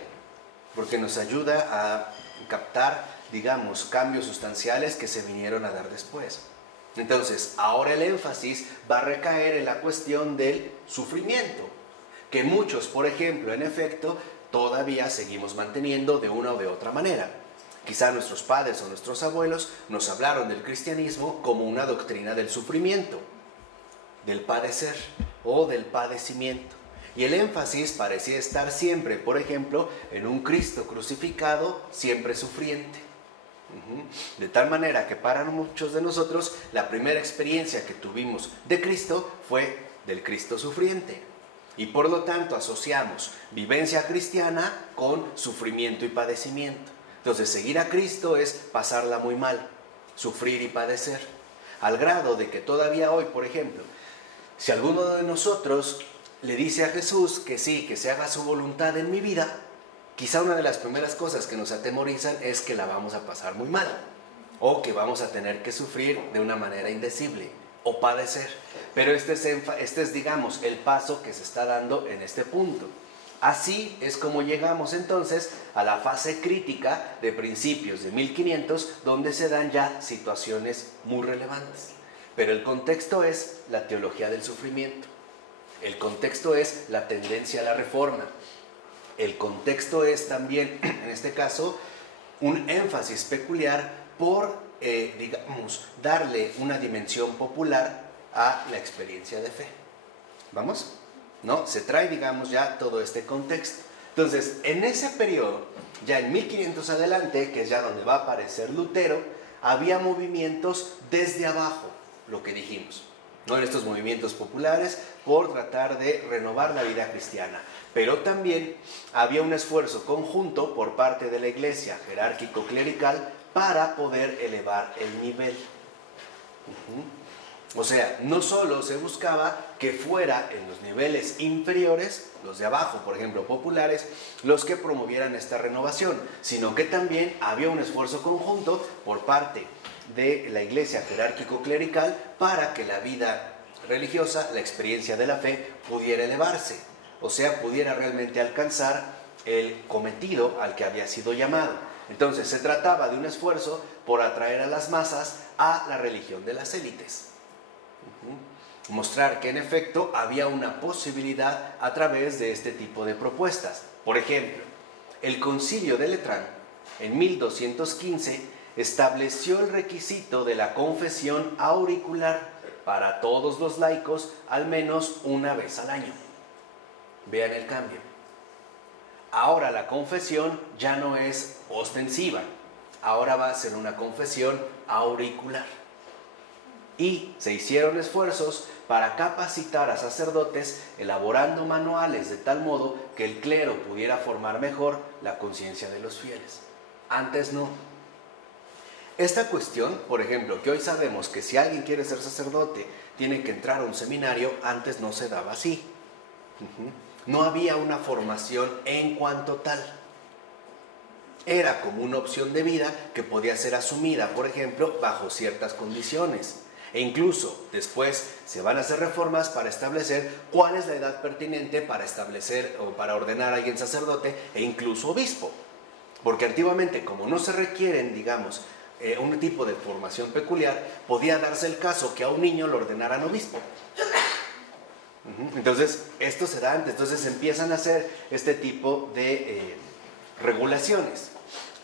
porque nos ayuda a captar, digamos, cambios sustanciales que se vinieron a dar después. Entonces, ahora el énfasis va a recaer en la cuestión del sufrimiento, que muchos, por ejemplo, en efecto, todavía seguimos manteniendo de una o de otra manera. Quizá nuestros padres o nuestros abuelos nos hablaron del cristianismo como una doctrina del sufrimiento, del padecer o del padecimiento. Y el énfasis parecía estar siempre, por ejemplo, en un Cristo crucificado, siempre sufriente. De tal manera que para muchos de nosotros la primera experiencia que tuvimos de Cristo fue del Cristo sufriente. Y por lo tanto asociamos vivencia cristiana con sufrimiento y padecimiento. Entonces seguir a Cristo es pasarla muy mal, sufrir y padecer. Al grado de que todavía hoy, por ejemplo, si alguno de nosotros le dice a Jesús que sí, que se haga su voluntad en mi vida, quizá una de las primeras cosas que nos atemorizan es que la vamos a pasar muy mal, o que vamos a tener que sufrir de una manera indecible, o padecer. Pero este es, digamos, el paso que se está dando en este punto. Así es como llegamos entonces a la fase crítica de principios de 1500, donde se dan ya situaciones muy relevantes. Pero el contexto es la teología del sufrimiento. El contexto es la tendencia a la reforma. El contexto es también, en este caso, un énfasis peculiar por, digamos, darle una dimensión popular a la experiencia de fe. ¿Vamos? ¿No? Se trae, digamos, ya todo este contexto. Entonces, en ese periodo, ya en 1500 adelante, que es ya donde va a aparecer Lutero, había movimientos desde abajo, lo que dijimos. No en estos movimientos populares por tratar de renovar la vida cristiana, pero también había un esfuerzo conjunto por parte de la iglesia jerárquico-clerical para poder elevar el nivel. O sea, no solo se buscaba que fuera en los niveles inferiores, los de abajo, por ejemplo, populares, los que promovieran esta renovación, sino que también había un esfuerzo conjunto por parte de la iglesia jerárquico-clerical para que la vida religiosa, la experiencia de la fe, pudiera elevarse, o sea, pudiera realmente alcanzar el cometido al que había sido llamado. Entonces, se trataba de un esfuerzo por atraer a las masas a la religión de las élites. Mostrar que en efecto había una posibilidad a través de este tipo de propuestas. Por ejemplo, el Concilio de Letrán en 1215 estableció el requisito de la confesión auricular para todos los laicos al menos una vez al año. Vean el cambio. Ahora la confesión ya no es ostensiva, ahora va a ser una confesión auricular. Y se hicieron esfuerzos para capacitar a sacerdotes elaborando manuales de tal modo que el clero pudiera formar mejor la conciencia de los fieles. Antes no. Esta cuestión, por ejemplo, que hoy sabemos que si alguien quiere ser sacerdote tiene que entrar a un seminario, antes no se daba así. No había una formación en cuanto tal. Era como una opción de vida que podía ser asumida, por ejemplo, bajo ciertas condiciones. E incluso después se van a hacer reformas para establecer cuál es la edad pertinente para establecer o para ordenar a alguien sacerdote e incluso obispo. Porque antiguamente, como no se requieren, digamos, un tipo de formación peculiar, podía darse el caso que a un niño lo ordenaran obispo. Entonces, esto se da antes. Entonces empiezan a hacer este tipo de regulaciones.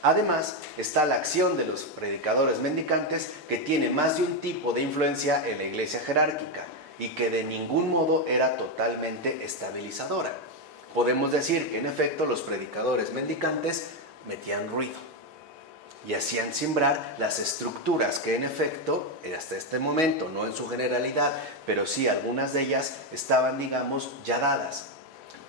Además, está la acción de los predicadores mendicantes, que tiene más de un tipo de influencia en la iglesia jerárquica y que de ningún modo era totalmente estabilizadora. Podemos decir que en efecto los predicadores mendicantes metían ruido y hacían simbrar las estructuras que en efecto, hasta este momento, no en su generalidad, pero sí algunas de ellas estaban, digamos, ya dadas.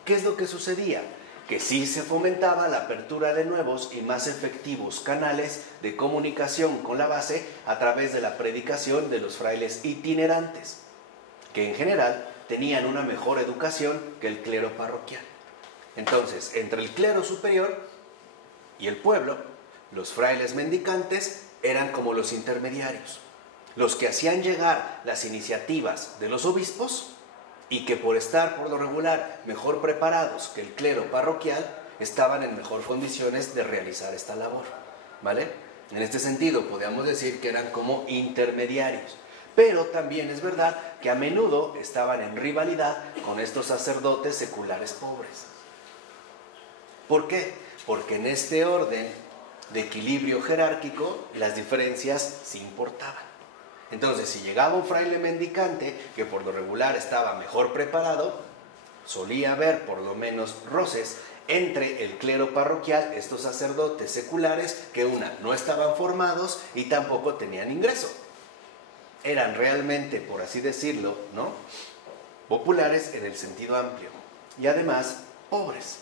¿Qué es lo que sucedía? Que sí se fomentaba la apertura de nuevos y más efectivos canales de comunicación con la base a través de la predicación de los frailes itinerantes, que en general tenían una mejor educación que el clero parroquial. Entonces, entre el clero superior y el pueblo, los frailes mendicantes eran como los intermediarios, los que hacían llegar las iniciativas de los obispos y que por estar por lo regular mejor preparados que el clero parroquial, estaban en mejor condiciones de realizar esta labor, ¿vale? En este sentido, podríamos decir que eran como intermediarios, pero también es verdad que a menudo estaban en rivalidad con estos sacerdotes seculares pobres. ¿Por qué? Porque en este orden de equilibrio jerárquico, las diferencias sí importaban. Entonces, si llegaba un fraile mendicante que por lo regular estaba mejor preparado, solía haber por lo menos roces entre el clero parroquial, estos sacerdotes seculares que no estaban formados y tampoco tenían ingreso. Eran realmente, por así decirlo, ¿no?, populares en el sentido amplio y además pobres.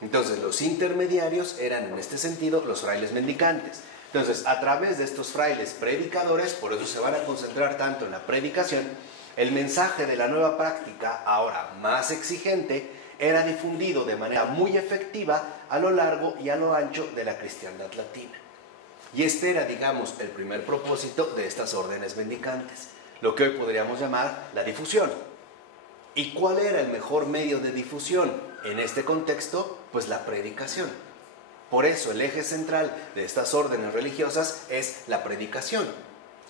Entonces, los intermediarios eran en este sentido los frailes mendicantes. Entonces, a través de estos frailes predicadores, por eso se van a concentrar tanto en la predicación, el mensaje de la nueva práctica, ahora más exigente, era difundido de manera muy efectiva a lo largo y a lo ancho de la cristiandad latina. Y este era, digamos, el primer propósito de estas órdenes mendicantes, lo que hoy podríamos llamar la difusión. ¿Y cuál era el mejor medio de difusión en este contexto? Pues la predicación. Por eso el eje central de estas órdenes religiosas es la predicación.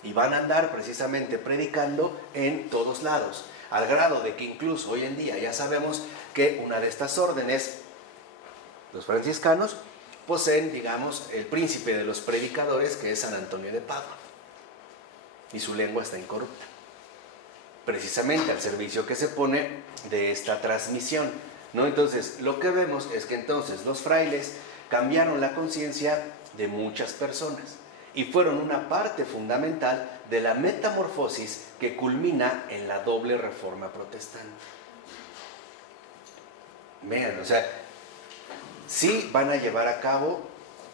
Y van a andar precisamente predicando en todos lados, al grado de que incluso hoy en día ya sabemos que una de estas órdenes, los franciscanos, poseen, digamos, el príncipe de los predicadores, que es San Antonio de Padua. Y su lengua está incorrupta, precisamente al servicio que se pone de esta transmisión, ¿no? Entonces, lo que vemos es que entonces los frailes cambiaron la conciencia de muchas personas y fueron una parte fundamental de la metamorfosis que culmina en la doble reforma protestante. Vean, o sea, sí van a llevar a cabo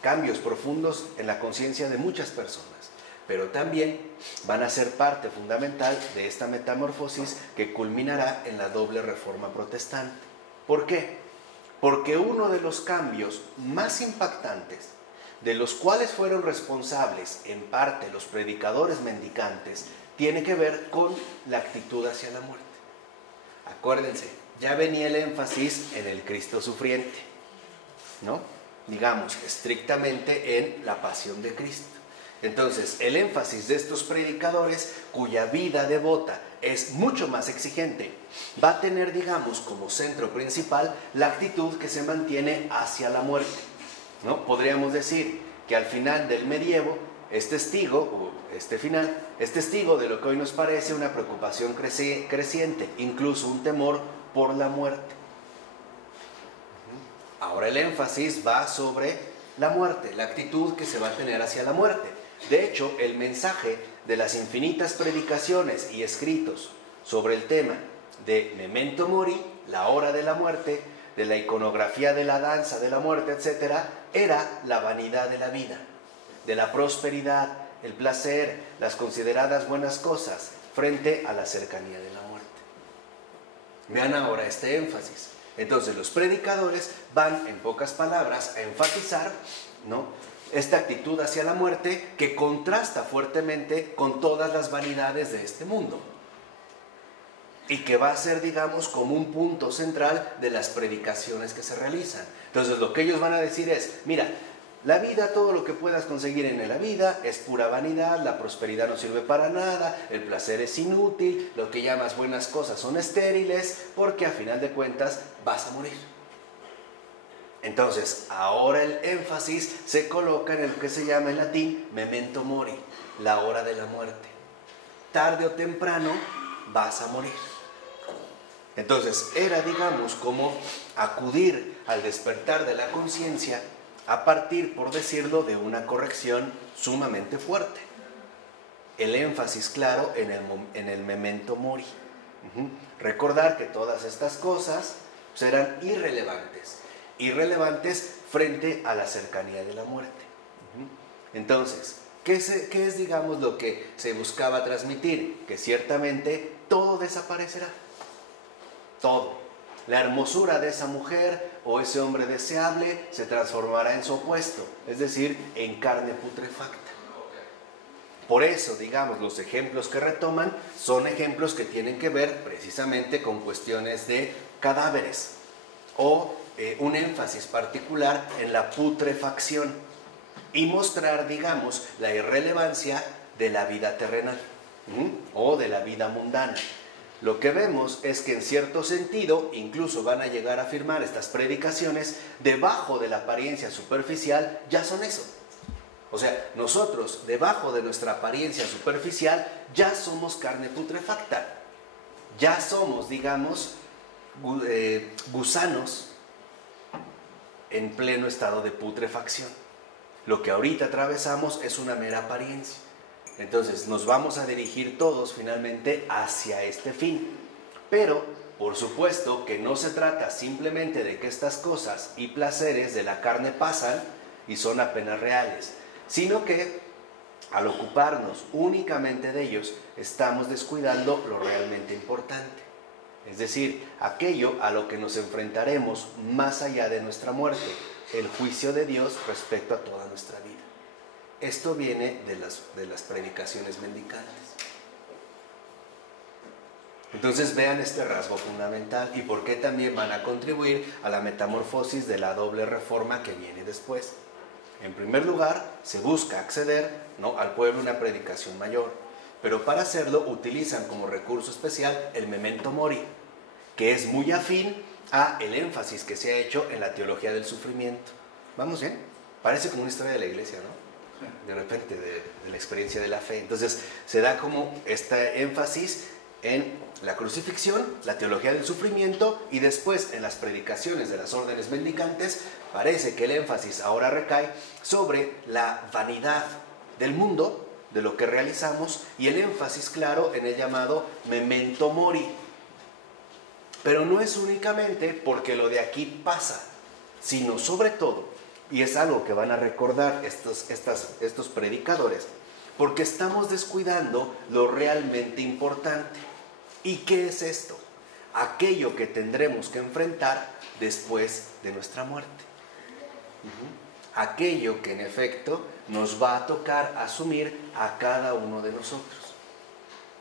cambios profundos en la conciencia de muchas personas, pero también van a ser parte fundamental de esta metamorfosis que culminará en la doble reforma protestante. ¿Por qué? Porque uno de los cambios más impactantes, de los cuales fueron responsables en parte los predicadores mendicantes, tiene que ver con la actitud hacia la muerte. Acuérdense, ya venía el énfasis en el Cristo sufriente, ¿no? Digamos, estrictamente en la pasión de Cristo. Entonces, el énfasis de estos predicadores, cuya vida devota es mucho más exigente, va a tener, digamos, como centro principal la actitud que se mantiene hacia la muerte, ¿no? Podríamos decir que al final del medievo es testigo de lo que hoy nos parece una preocupación creciente, incluso un temor por la muerte. Ahora el énfasis va sobre la muerte, la actitud que se va a tener hacia la muerte. De hecho, el mensaje de las infinitas predicaciones y escritos sobre el tema de Memento Mori, la hora de la muerte, de la iconografía de la danza de la muerte, etc., era la vanidad de la vida, de la prosperidad, el placer, las consideradas buenas cosas frente a la cercanía de la muerte. Vean ahora este énfasis. Entonces los predicadores van, en pocas palabras, a enfatizar, ¿no?, esta actitud hacia la muerte que contrasta fuertemente con todas las vanidades de este mundo y que va a ser, digamos, como un punto central de las predicaciones que se realizan. Entonces lo que ellos van a decir es, mira, la vida, todo lo que puedas conseguir en la vida es pura vanidad, la prosperidad no sirve para nada, el placer es inútil, lo que llamas buenas cosas son estériles, porque a final de cuentas vas a morir. Entonces, ahora el énfasis se coloca en el que se llama en latín memento mori, la hora de la muerte. Tarde o temprano vas a morir. Entonces, era, digamos, como acudir al despertar de la conciencia a partir, por decirlo, de una corrección sumamente fuerte. El énfasis claro en el memento mori. Recordar que todas estas cosas serán irrelevantes frente a la cercanía de la muerte. Entonces, ¿qué es, digamos, lo que se buscaba transmitir? Que ciertamente todo desaparecerá. Todo. La hermosura de esa mujer o ese hombre deseable se transformará en su opuesto, es decir, en carne putrefacta. Por eso, digamos, los ejemplos que retoman son ejemplos que tienen que ver precisamente con cuestiones de cadáveres o un énfasis particular en la putrefacción y mostrar, digamos, la irrelevancia de la vida terrenal o de la vida mundana. Lo que vemos es que en cierto sentido, incluso van a llegar a afirmar estas predicaciones, debajo de la apariencia superficial ya son eso. O sea, nosotros, debajo de nuestra apariencia superficial, ya somos carne putrefacta. Ya somos, digamos, gusanos en pleno estado de putrefacción. Lo que ahorita atravesamos es una mera apariencia. Entonces nos vamos a dirigir todos finalmente hacia este fin. Pero, por supuesto que no se trata simplemente de que estas cosas y placeres de la carne pasan y son apenas reales, sino que al ocuparnos únicamente de ellos, estamos descuidando lo realmente importante. Es decir, aquello a lo que nos enfrentaremos más allá de nuestra muerte, el juicio de Dios respecto a toda nuestra vida. Esto viene de las predicaciones mendicantes. Entonces vean este rasgo fundamental y por qué también van a contribuir a la metamorfosis de la doble reforma que viene después. En primer lugar, se busca acceder, ¿no?, al pueblo una predicación mayor, pero para hacerlo utilizan como recurso especial el memento mori, que es muy afín a el énfasis que se ha hecho en la teología del sufrimiento. ¿Vamos bien? Parece como una historia de la iglesia, ¿no? De repente, de la experiencia de la fe. Entonces se da como este énfasis en la crucifixión, la teología del sufrimiento, y después en las predicaciones de las órdenes mendicantes parece que el énfasis ahora recae sobre la vanidad del mundo, de lo que realizamos, y el énfasis claro en el llamado memento mori. Pero no es únicamente porque lo de aquí pasa, sino sobre todo, y es algo que van a recordar estos predicadores, porque estamos descuidando lo realmente importante. ¿Y qué es esto? Aquello que tendremos que enfrentar después de nuestra muerte. Aquello que en efecto nos va a tocar asumir a cada uno de nosotros.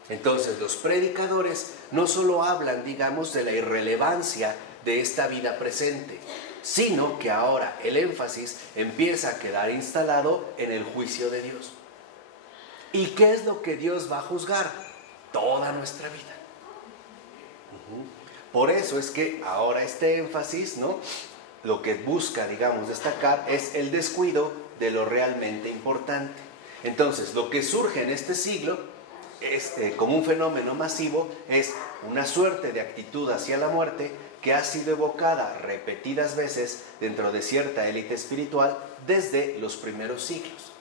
Entonces los predicadores no solo hablan, digamos, de la irrelevancia de esta vida presente, sino que ahora el énfasis empieza a quedar instalado en el juicio de Dios. ¿Y qué es lo que Dios va a juzgar? Toda nuestra vida. Por eso es que ahora este énfasis, ¿no?, lo que busca, digamos, destacar es el descuido de lo realmente importante. Entonces, lo que surge en este siglo, como un fenómeno masivo, es una suerte de actitud hacia la muerte que ha sido evocada repetidas veces dentro de cierta élite espiritual desde los primeros siglos.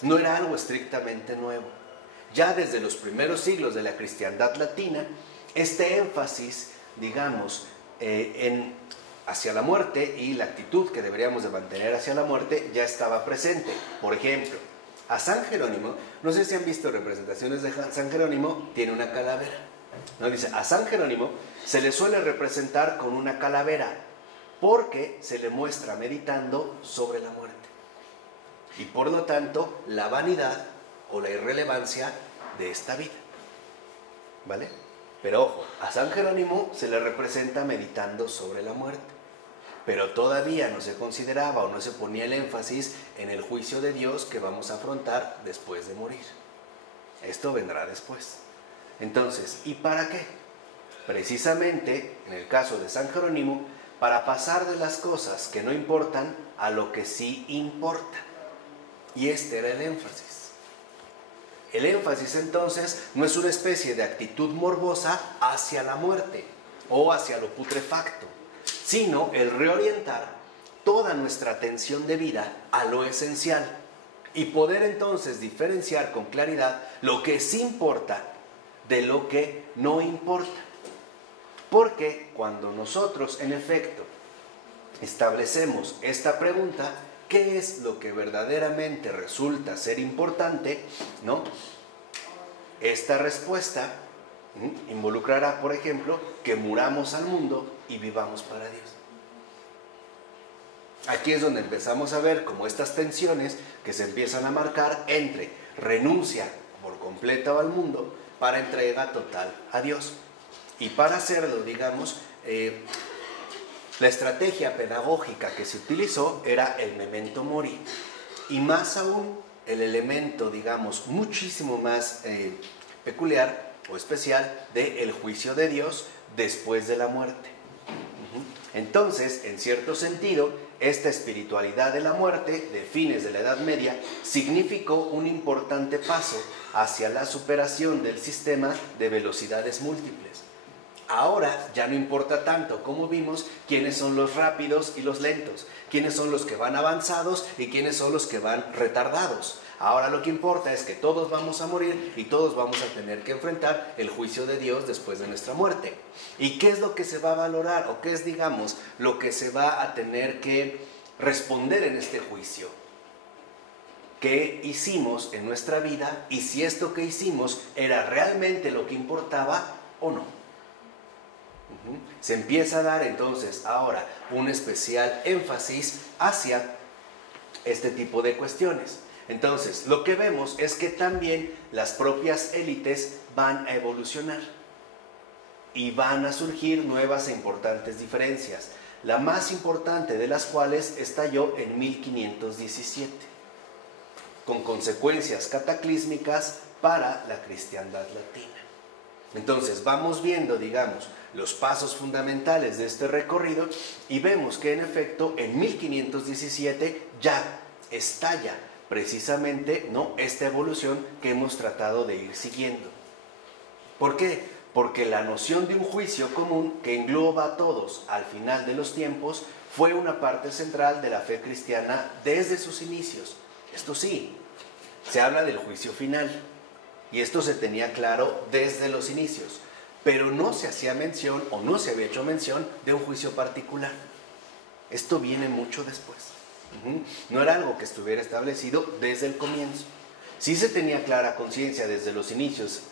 No era algo estrictamente nuevo. Ya desde los primeros siglos de la cristiandad latina, este énfasis, digamos, hacia la muerte y la actitud que deberíamos de mantener hacia la muerte ya estaba presente. Por ejemplo, a San Jerónimo, no sé si han visto representaciones de San Jerónimo, tiene una calavera. ¿No? Dice, a San Jerónimo se le suele representar con una calavera porque se le muestra meditando sobre la muerte. Y por lo tanto, la vanidad o la irrelevancia de esta vida. ¿Vale? Pero ojo, a San Jerónimo se le representa meditando sobre la muerte. Pero todavía no se consideraba o no se ponía el énfasis en el juicio de Dios que vamos a afrontar después de morir. Esto vendrá después. Entonces, ¿y para qué? Precisamente, en el caso de San Jerónimo, para pasar de las cosas que no importan a lo que sí importa. Y este era el énfasis. El énfasis entonces no es una especie de actitud morbosa hacia la muerte o hacia lo putrefacto, sino el reorientar toda nuestra atención de vida a lo esencial y poder entonces diferenciar con claridad lo que sí importa de lo que no importa. Porque cuando nosotros en efecto establecemos esta pregunta, ¿qué es lo que verdaderamente resulta ser importante?, ¿no?, esta respuesta involucrará, por ejemplo, que muramos al mundo y vivamos para Dios. Aquí es donde empezamos a ver como estas tensiones que se empiezan a marcar entre renuncia por completo al mundo para entrega total a Dios. Y para hacerlo, digamos, la estrategia pedagógica que se utilizó era el memento mori. Y más aún, el elemento, digamos, muchísimo más peculiar o especial del juicio de Dios después de la muerte. Entonces, en cierto sentido, esta espiritualidad de la muerte de fines de la Edad Media significó un importante paso hacia la superación del sistema de velocidades múltiples. Ahora ya no importa tanto, como vimos, quiénes son los rápidos y los lentos, quiénes son los que van avanzados y quiénes son los que van retardados. Ahora lo que importa es que todos vamos a morir y todos vamos a tener que enfrentar el juicio de Dios después de nuestra muerte. ¿Y qué es lo que se va a valorar o qué es, digamos, lo que se va a tener que responder en este juicio? ¿Qué hicimos en nuestra vida y si esto que hicimos era realmente lo que importaba o no? Se empieza a dar entonces ahora un especial énfasis hacia este tipo de cuestiones. Entonces, lo que vemos es que también las propias élites van a evolucionar y van a surgir nuevas e importantes diferencias, la más importante de las cuales estalló en 1517, con consecuencias cataclísmicas para la cristiandad latina. Entonces, vamos viendo, digamos, los pasos fundamentales de este recorrido y vemos que en efecto en 1517 ya estalla precisamente, ¿no?, esta evolución que hemos tratado de ir siguiendo. ¿Por qué? Porque la noción de un juicio común que engloba a todos al final de los tiempos fue una parte central de la fe cristiana desde sus inicios. Esto sí, se habla del juicio final y esto se tenía claro desde los inicios, pero no se hacía mención o no se había hecho mención de un juicio particular. Esto viene mucho después. No era algo que estuviera establecido desde el comienzo. Sí se tenía clara conciencia desde los inicios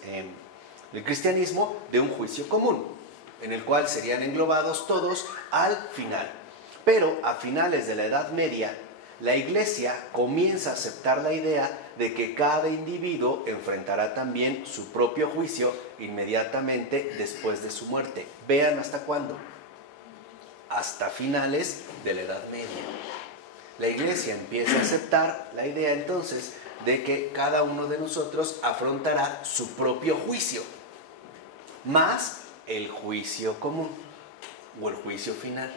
del cristianismo de un juicio común, en el cual serían englobados todos al final. Pero a finales de la Edad Media, la Iglesia comienza a aceptar la idea de que cada individuo enfrentará también su propio juicio inmediatamente después de su muerte. Vean hasta cuándo. Hasta finales de la Edad Media. La Iglesia empieza a aceptar la idea entonces de que cada uno de nosotros afrontará su propio juicio, más el juicio común o el juicio final.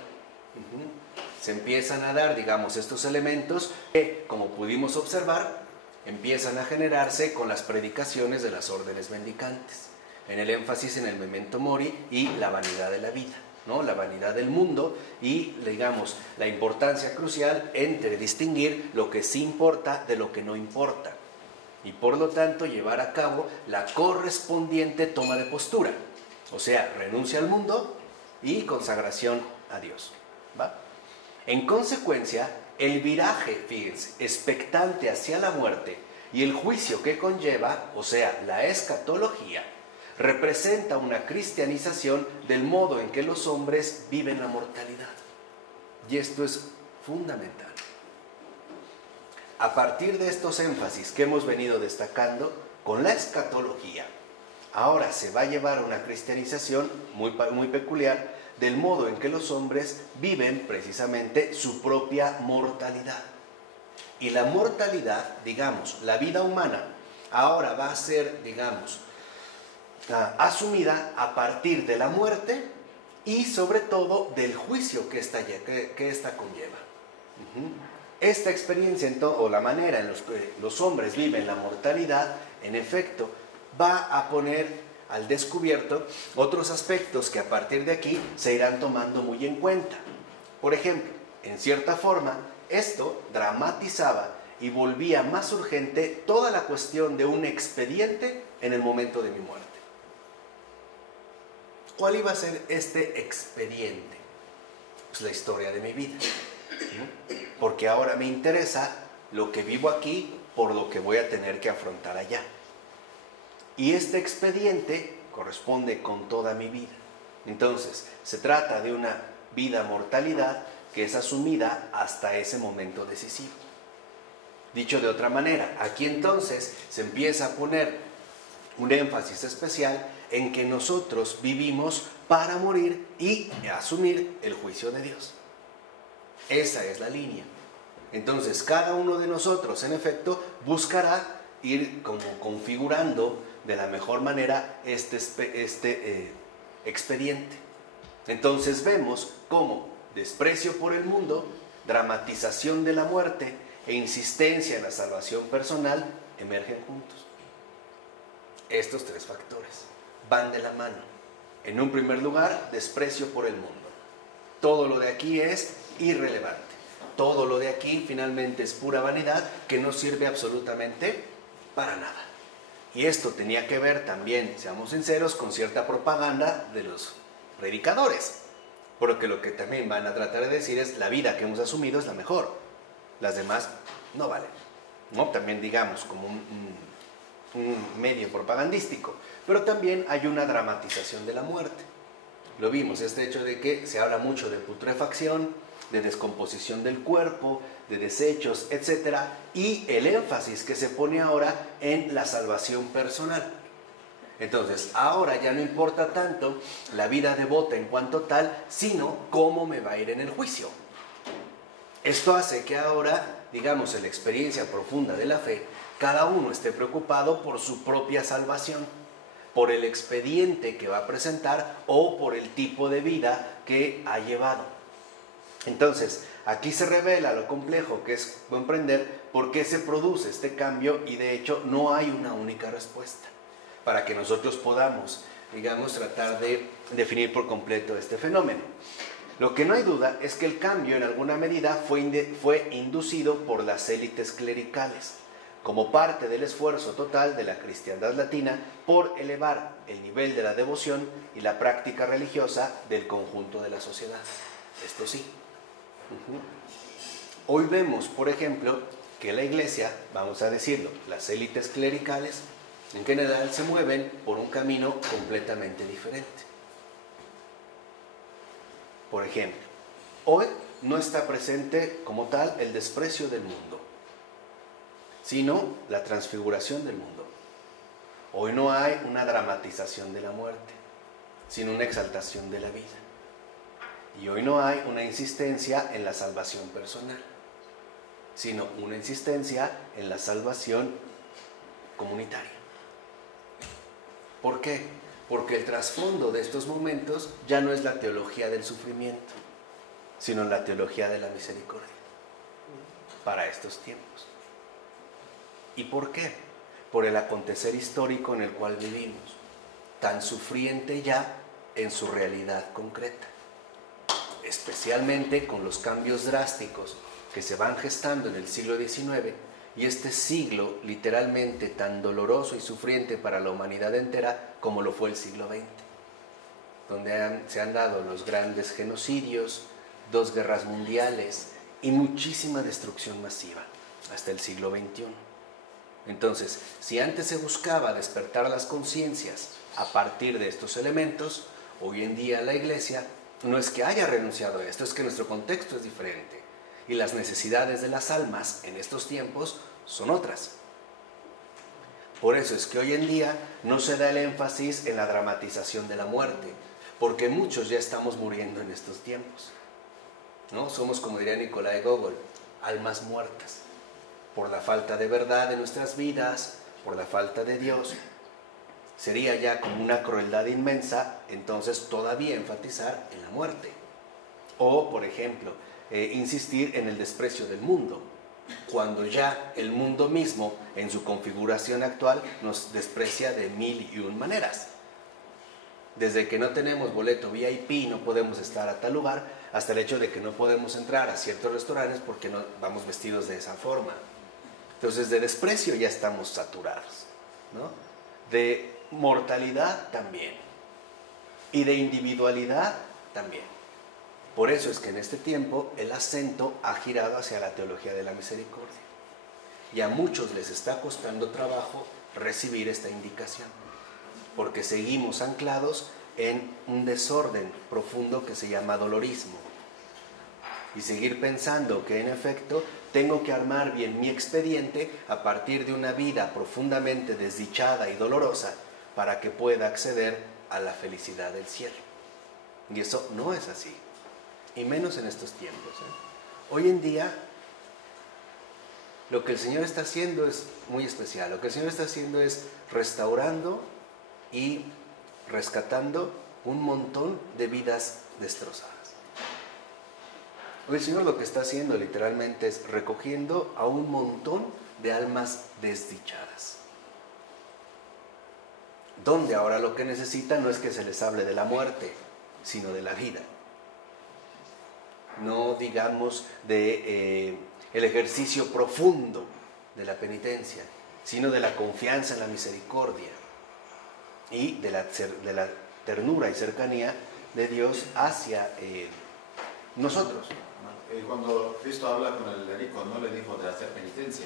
Se empiezan a dar, digamos, estos elementos que, como pudimos observar, empiezan a generarse con las predicaciones de las órdenes mendicantes, en el énfasis en el memento mori y la vanidad de la vida, ¿no? La vanidad del mundo y, digamos, la importancia crucial entre distinguir lo que sí importa de lo que no importa y, por lo tanto, llevar a cabo la correspondiente toma de postura, o sea, renuncia al mundo y consagración a Dios, ¿va? En consecuencia, el viraje, fíjense, expectante hacia la muerte y el juicio que conlleva, o sea, la escatología, representa una cristianización del modo en que los hombres viven la mortalidad. Y esto es fundamental. A partir de estos énfasis que hemos venido destacando, con la escatología, ahora se va a llevar a una cristianización muy peculiar del modo en que los hombres viven precisamente su propia mortalidad. Y la mortalidad, digamos, la vida humana, ahora va a ser, digamos, asumida a partir de la muerte y sobre todo del juicio que esta conlleva. Esta experiencia o la manera en la que los hombres viven la mortalidad, en efecto, va a poner al descubierto otros aspectos que a partir de aquí se irán tomando muy en cuenta. Por ejemplo, en cierta forma, esto dramatizaba y volvía más urgente toda la cuestión de un expediente en el momento de mi muerte. ¿Cuál iba a ser este expediente? Pues la historia de mi vida, ¿no? Porque ahora me interesa lo que vivo aquí por lo que voy a tener que afrontar allá. Y este expediente corresponde con toda mi vida. Entonces, se trata de una vida-mortalidad que es asumida hasta ese momento decisivo. Dicho de otra manera, aquí entonces se empieza a poner un énfasis especial en que nosotros vivimos para morir y asumir el juicio de Dios. Esa es la línea. Entonces, cada uno de nosotros, en efecto, buscará ir como configurando de la mejor manera este expediente. Entonces vemos cómo desprecio por el mundo, dramatización de la muerte e insistencia en la salvación personal emergen juntos. Estos tres factores van de la mano. En un primer lugar, desprecio por el mundo. Todo lo de aquí es irrelevante. Todo lo de aquí finalmente es pura vanidad que no sirve absolutamente para nada. Y esto tenía que ver también, seamos sinceros, con cierta propaganda de los predicadores. Porque lo que también van a tratar de decir es la vida que hemos asumido es la mejor. Las demás no valen, ¿no? También digamos como un medio propagandístico. Pero también hay una dramatización de la muerte. Lo vimos, este hecho de que se habla mucho de putrefacción, de descomposición del cuerpo, de desechos, etc. Y el énfasis que se pone ahora en la salvación personal. Entonces, ahora ya no importa tanto la vida devota en cuanto tal, sino cómo me va a ir en el juicio. Esto hace que ahora, digamos, en la experiencia profunda de la fe, cada uno esté preocupado por su propia salvación, por el expediente que va a presentar o por el tipo de vida que ha llevado. Entonces, aquí se revela lo complejo que es comprender por qué se produce este cambio y de hecho no hay una única respuesta para que nosotros podamos, digamos, tratar de definir por completo este fenómeno. Lo que no hay duda es que el cambio en alguna medida fue inducido por las élites clericales, como parte del esfuerzo total de la cristiandad latina por elevar el nivel de la devoción y la práctica religiosa del conjunto de la sociedad. Esto sí. Hoy vemos, por ejemplo, que la iglesia, vamos a decirlo, las élites clericales, en general se mueven por un camino completamente diferente. Por ejemplo, hoy no está presente como tal el desprecio del mundo, sino la transfiguración del mundo. Hoy no hay una dramatización de la muerte, sino una exaltación de la vida. Y hoy no hay una insistencia en la salvación personal, sino una insistencia en la salvación comunitaria. ¿Por qué? Porque el trasfondo de estos momentos ya no es la teología del sufrimiento, sino la teología de la misericordia para estos tiempos. ¿Y por qué? Por el acontecer histórico en el cual vivimos, tan sufriente ya en su realidad concreta, especialmente con los cambios drásticos que se van gestando en el siglo XIX y este siglo literalmente tan doloroso y sufriente para la humanidad entera como lo fue el siglo XX, donde se han dado los grandes genocidios, 2 guerras mundiales y muchísima destrucción masiva hasta el siglo XXI. Entonces, si antes se buscaba despertar las conciencias a partir de estos elementos, hoy en día la Iglesia no es que haya renunciado a esto, es que nuestro contexto es diferente y las necesidades de las almas en estos tiempos son otras. Por eso es que hoy en día no se da el énfasis en la dramatización de la muerte, porque muchos ya estamos muriendo en estos tiempos, ¿no? Somos, como diría Nikolai Gogol, almas muertas, por la falta de verdad en nuestras vidas, por la falta de Dios. Sería ya como una crueldad inmensa, entonces todavía enfatizar en la muerte. O, por ejemplo, insistir en el desprecio del mundo, cuando ya el mundo mismo, en su configuración actual, nos desprecia de 1001 maneras. Desde que no tenemos boleto VIP, no podemos estar a tal lugar, hasta el hecho de que no podemos entrar a ciertos restaurantes porque no vamos vestidos de esa forma. Entonces, de desprecio ya estamos saturados, ¿no? De mortalidad también. Y de individualidad también. Por eso es que en este tiempo el acento ha girado hacia la teología de la misericordia. Y a muchos les está costando trabajo recibir esta indicación, porque seguimos anclados en un desorden profundo que se llama dolorismo. Y seguir pensando que en efecto tengo que armar bien mi expediente a partir de una vida profundamente desdichada y dolorosa para que pueda acceder a la felicidad del cielo. Y eso no es así, y menos en estos tiempos, Hoy en día lo que el Señor está haciendo es muy especial. Lo que el Señor está haciendo es restaurando y rescatando un montón de vidas destrozadas. Hoy el Señor lo que está haciendo literalmente es recogiendo a un montón de almas desdichadas, donde ahora lo que necesitan no es que se les hable de la muerte, sino de la vida. No digamos de el ejercicio profundo de la penitencia, sino de la confianza en la misericordia y de la ternura y cercanía de Dios hacia nosotros. Cuando Cristo habla con el rico, no le dijo de hacer penitencia,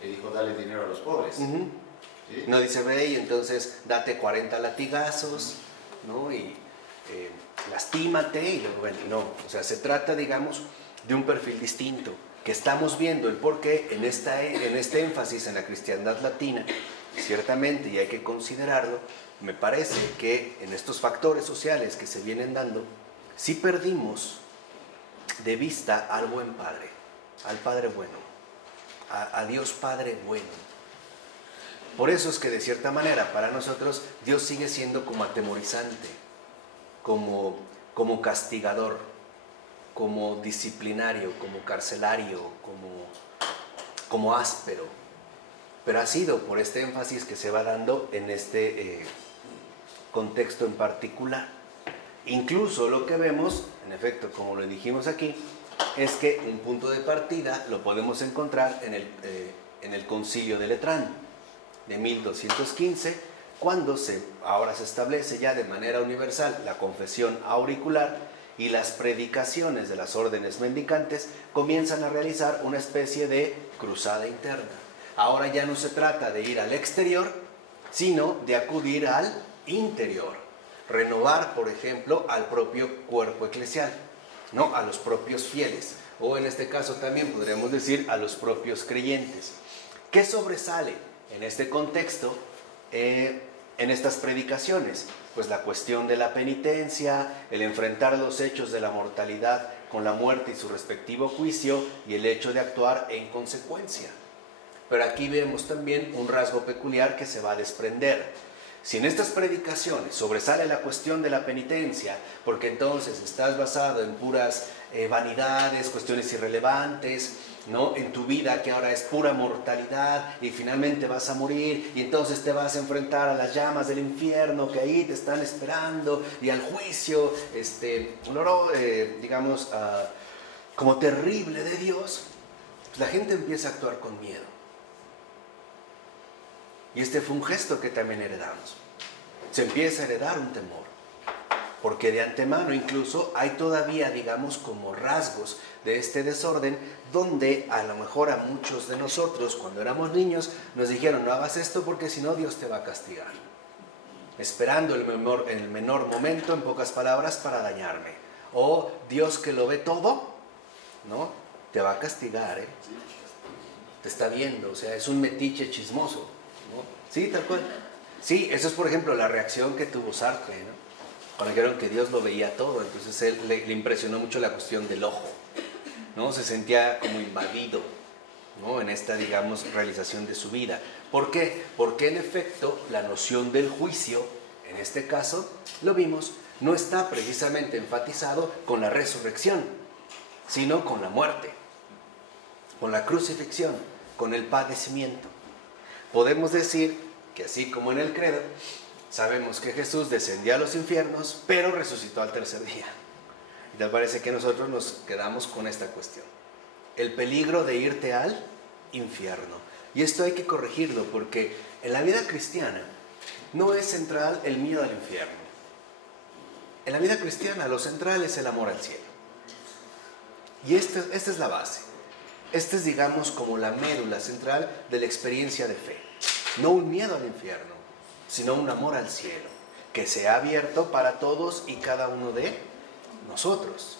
le dijo darle dinero a los pobres. ¿Sí? No dice ve y entonces date 40 latigazos, ¿no? Y lastímate y luego ven. No, o sea, se trata, digamos, de un perfil distinto, que estamos viendo el porqué en este énfasis en la cristiandad latina, ciertamente, y hay que considerarlo. Me parece que en estos factores sociales que se vienen dando, sí perdimos de vista al buen Padre, al Padre bueno, a Dios Padre bueno. Por eso es que de cierta manera para nosotros Dios sigue siendo como atemorizante, como castigador, como disciplinario, como carcelario, como áspero. Pero ha sido por este énfasis que se va dando en este contexto en particular. Incluso lo que vemos, en efecto, como lo dijimos aquí, es que un punto de partida lo podemos encontrar en el Concilio de Letrán de 1215, cuando ahora se establece ya de manera universal la confesión auricular y las predicaciones de las órdenes mendicantes comienzan a realizar una especie de cruzada interna. Ahora ya no se trata de ir al exterior, sino de acudir al interior. Renovar, por ejemplo, al propio cuerpo eclesial, ¿no? A los propios fieles, o en este caso también podríamos decir a los propios creyentes. ¿Qué sobresale en este contexto, en estas predicaciones? Pues la cuestión de la penitencia, el enfrentar los hechos de la mortalidad con la muerte y su respectivo juicio, y el hecho de actuar en consecuencia. Pero aquí vemos también un rasgo peculiar que se va a desprender. Si en estas predicaciones sobresale la cuestión de la penitencia, porque entonces estás basado en puras vanidades, cuestiones irrelevantes, ¿no? En tu vida que ahora es pura mortalidad y finalmente vas a morir y entonces te vas a enfrentar a las llamas del infierno que ahí te están esperando y al juicio, digamos, como terrible de Dios, pues la gente empieza a actuar con miedo. Y este fue un gesto que también heredamos. Se empieza a heredar un temor. Porque de antemano incluso hay todavía, digamos, como rasgos de este desorden, donde a lo mejor a muchos de nosotros, cuando éramos niños, nos dijeron, no hagas esto porque si no Dios te va a castigar. Esperando el menor momento, en pocas palabras, para dañarme. O Dios que lo ve todo, ¿no? Te va a castigar, ¿eh? Te está viendo, o sea, es un metiche chismoso, ¿no? Sí, tal cual. Sí, eso es, por ejemplo, la reacción que tuvo Sartre, ¿no? Cuando dijeron que Dios lo veía todo, entonces él le impresionó mucho la cuestión del ojo, ¿no? Se sentía como invadido, ¿no? En esta, digamos, realización de su vida. ¿Por qué? Porque en efecto la noción del juicio, en este caso, lo vimos, no está precisamente enfatizado con la resurrección, sino con la muerte, con la crucifixión, con el padecimiento. Podemos decir que así como en el credo, sabemos que Jesús descendió a los infiernos, pero resucitó al tercer día. Y te parece que nosotros nos quedamos con esta cuestión. El peligro de irte al infierno. Y esto hay que corregirlo, porque en la vida cristiana no es central el miedo al infierno. En la vida cristiana lo central es el amor al cielo. Y esta es la base. Esta es, digamos, como la médula central de la experiencia de fe. No un miedo al infierno, sino un amor al cielo, que se ha abierto para todos y cada uno de nosotros.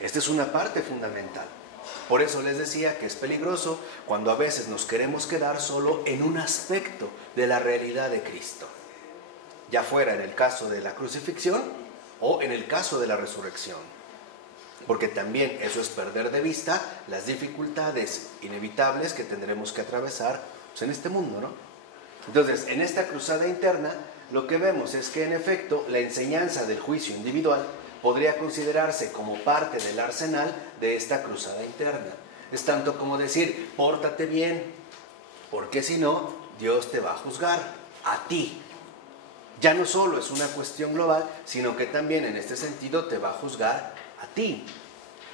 Esta es una parte fundamental. Por eso les decía que es peligroso cuando a veces nos queremos quedar solo en un aspecto de la realidad de Cristo, ya fuera en el caso de la crucifixión o en el caso de la resurrección, porque también eso es perder de vista las dificultades inevitables que tendremos que atravesar, pues, en este mundo, ¿no? Entonces, en esta cruzada interna, lo que vemos es que en efecto la enseñanza del juicio individual podría considerarse como parte del arsenal de esta cruzada interna. Es tanto como decir, pórtate bien, porque si no, Dios te va a juzgar a ti. Ya no solo es una cuestión global, sino que también en este sentido te va a juzgar a ti.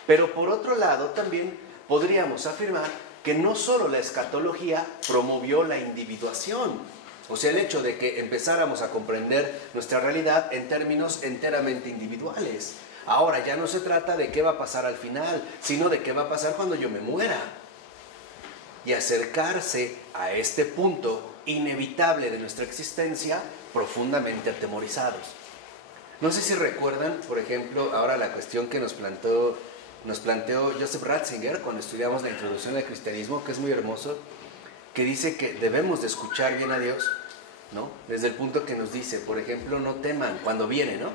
Pero por otro lado también podríamos afirmar que no solo la escatología promovió la individuación, o sea, el hecho de que empezáramos a comprender nuestra realidad en términos enteramente individuales. Ahora ya no se trata de qué va a pasar al final, sino de qué va a pasar cuando yo me muera. Y acercarse a este punto inevitable de nuestra existencia profundamente atemorizados. No sé si recuerdan, por ejemplo, ahora la cuestión que nos planteó Joseph Ratzinger cuando estudiamos la introducción al cristianismo, que es muy hermoso, que dice que debemos de escuchar bien a Dios, ¿no? Desde el punto que nos dice, por ejemplo, no teman, cuando viene, ¿no?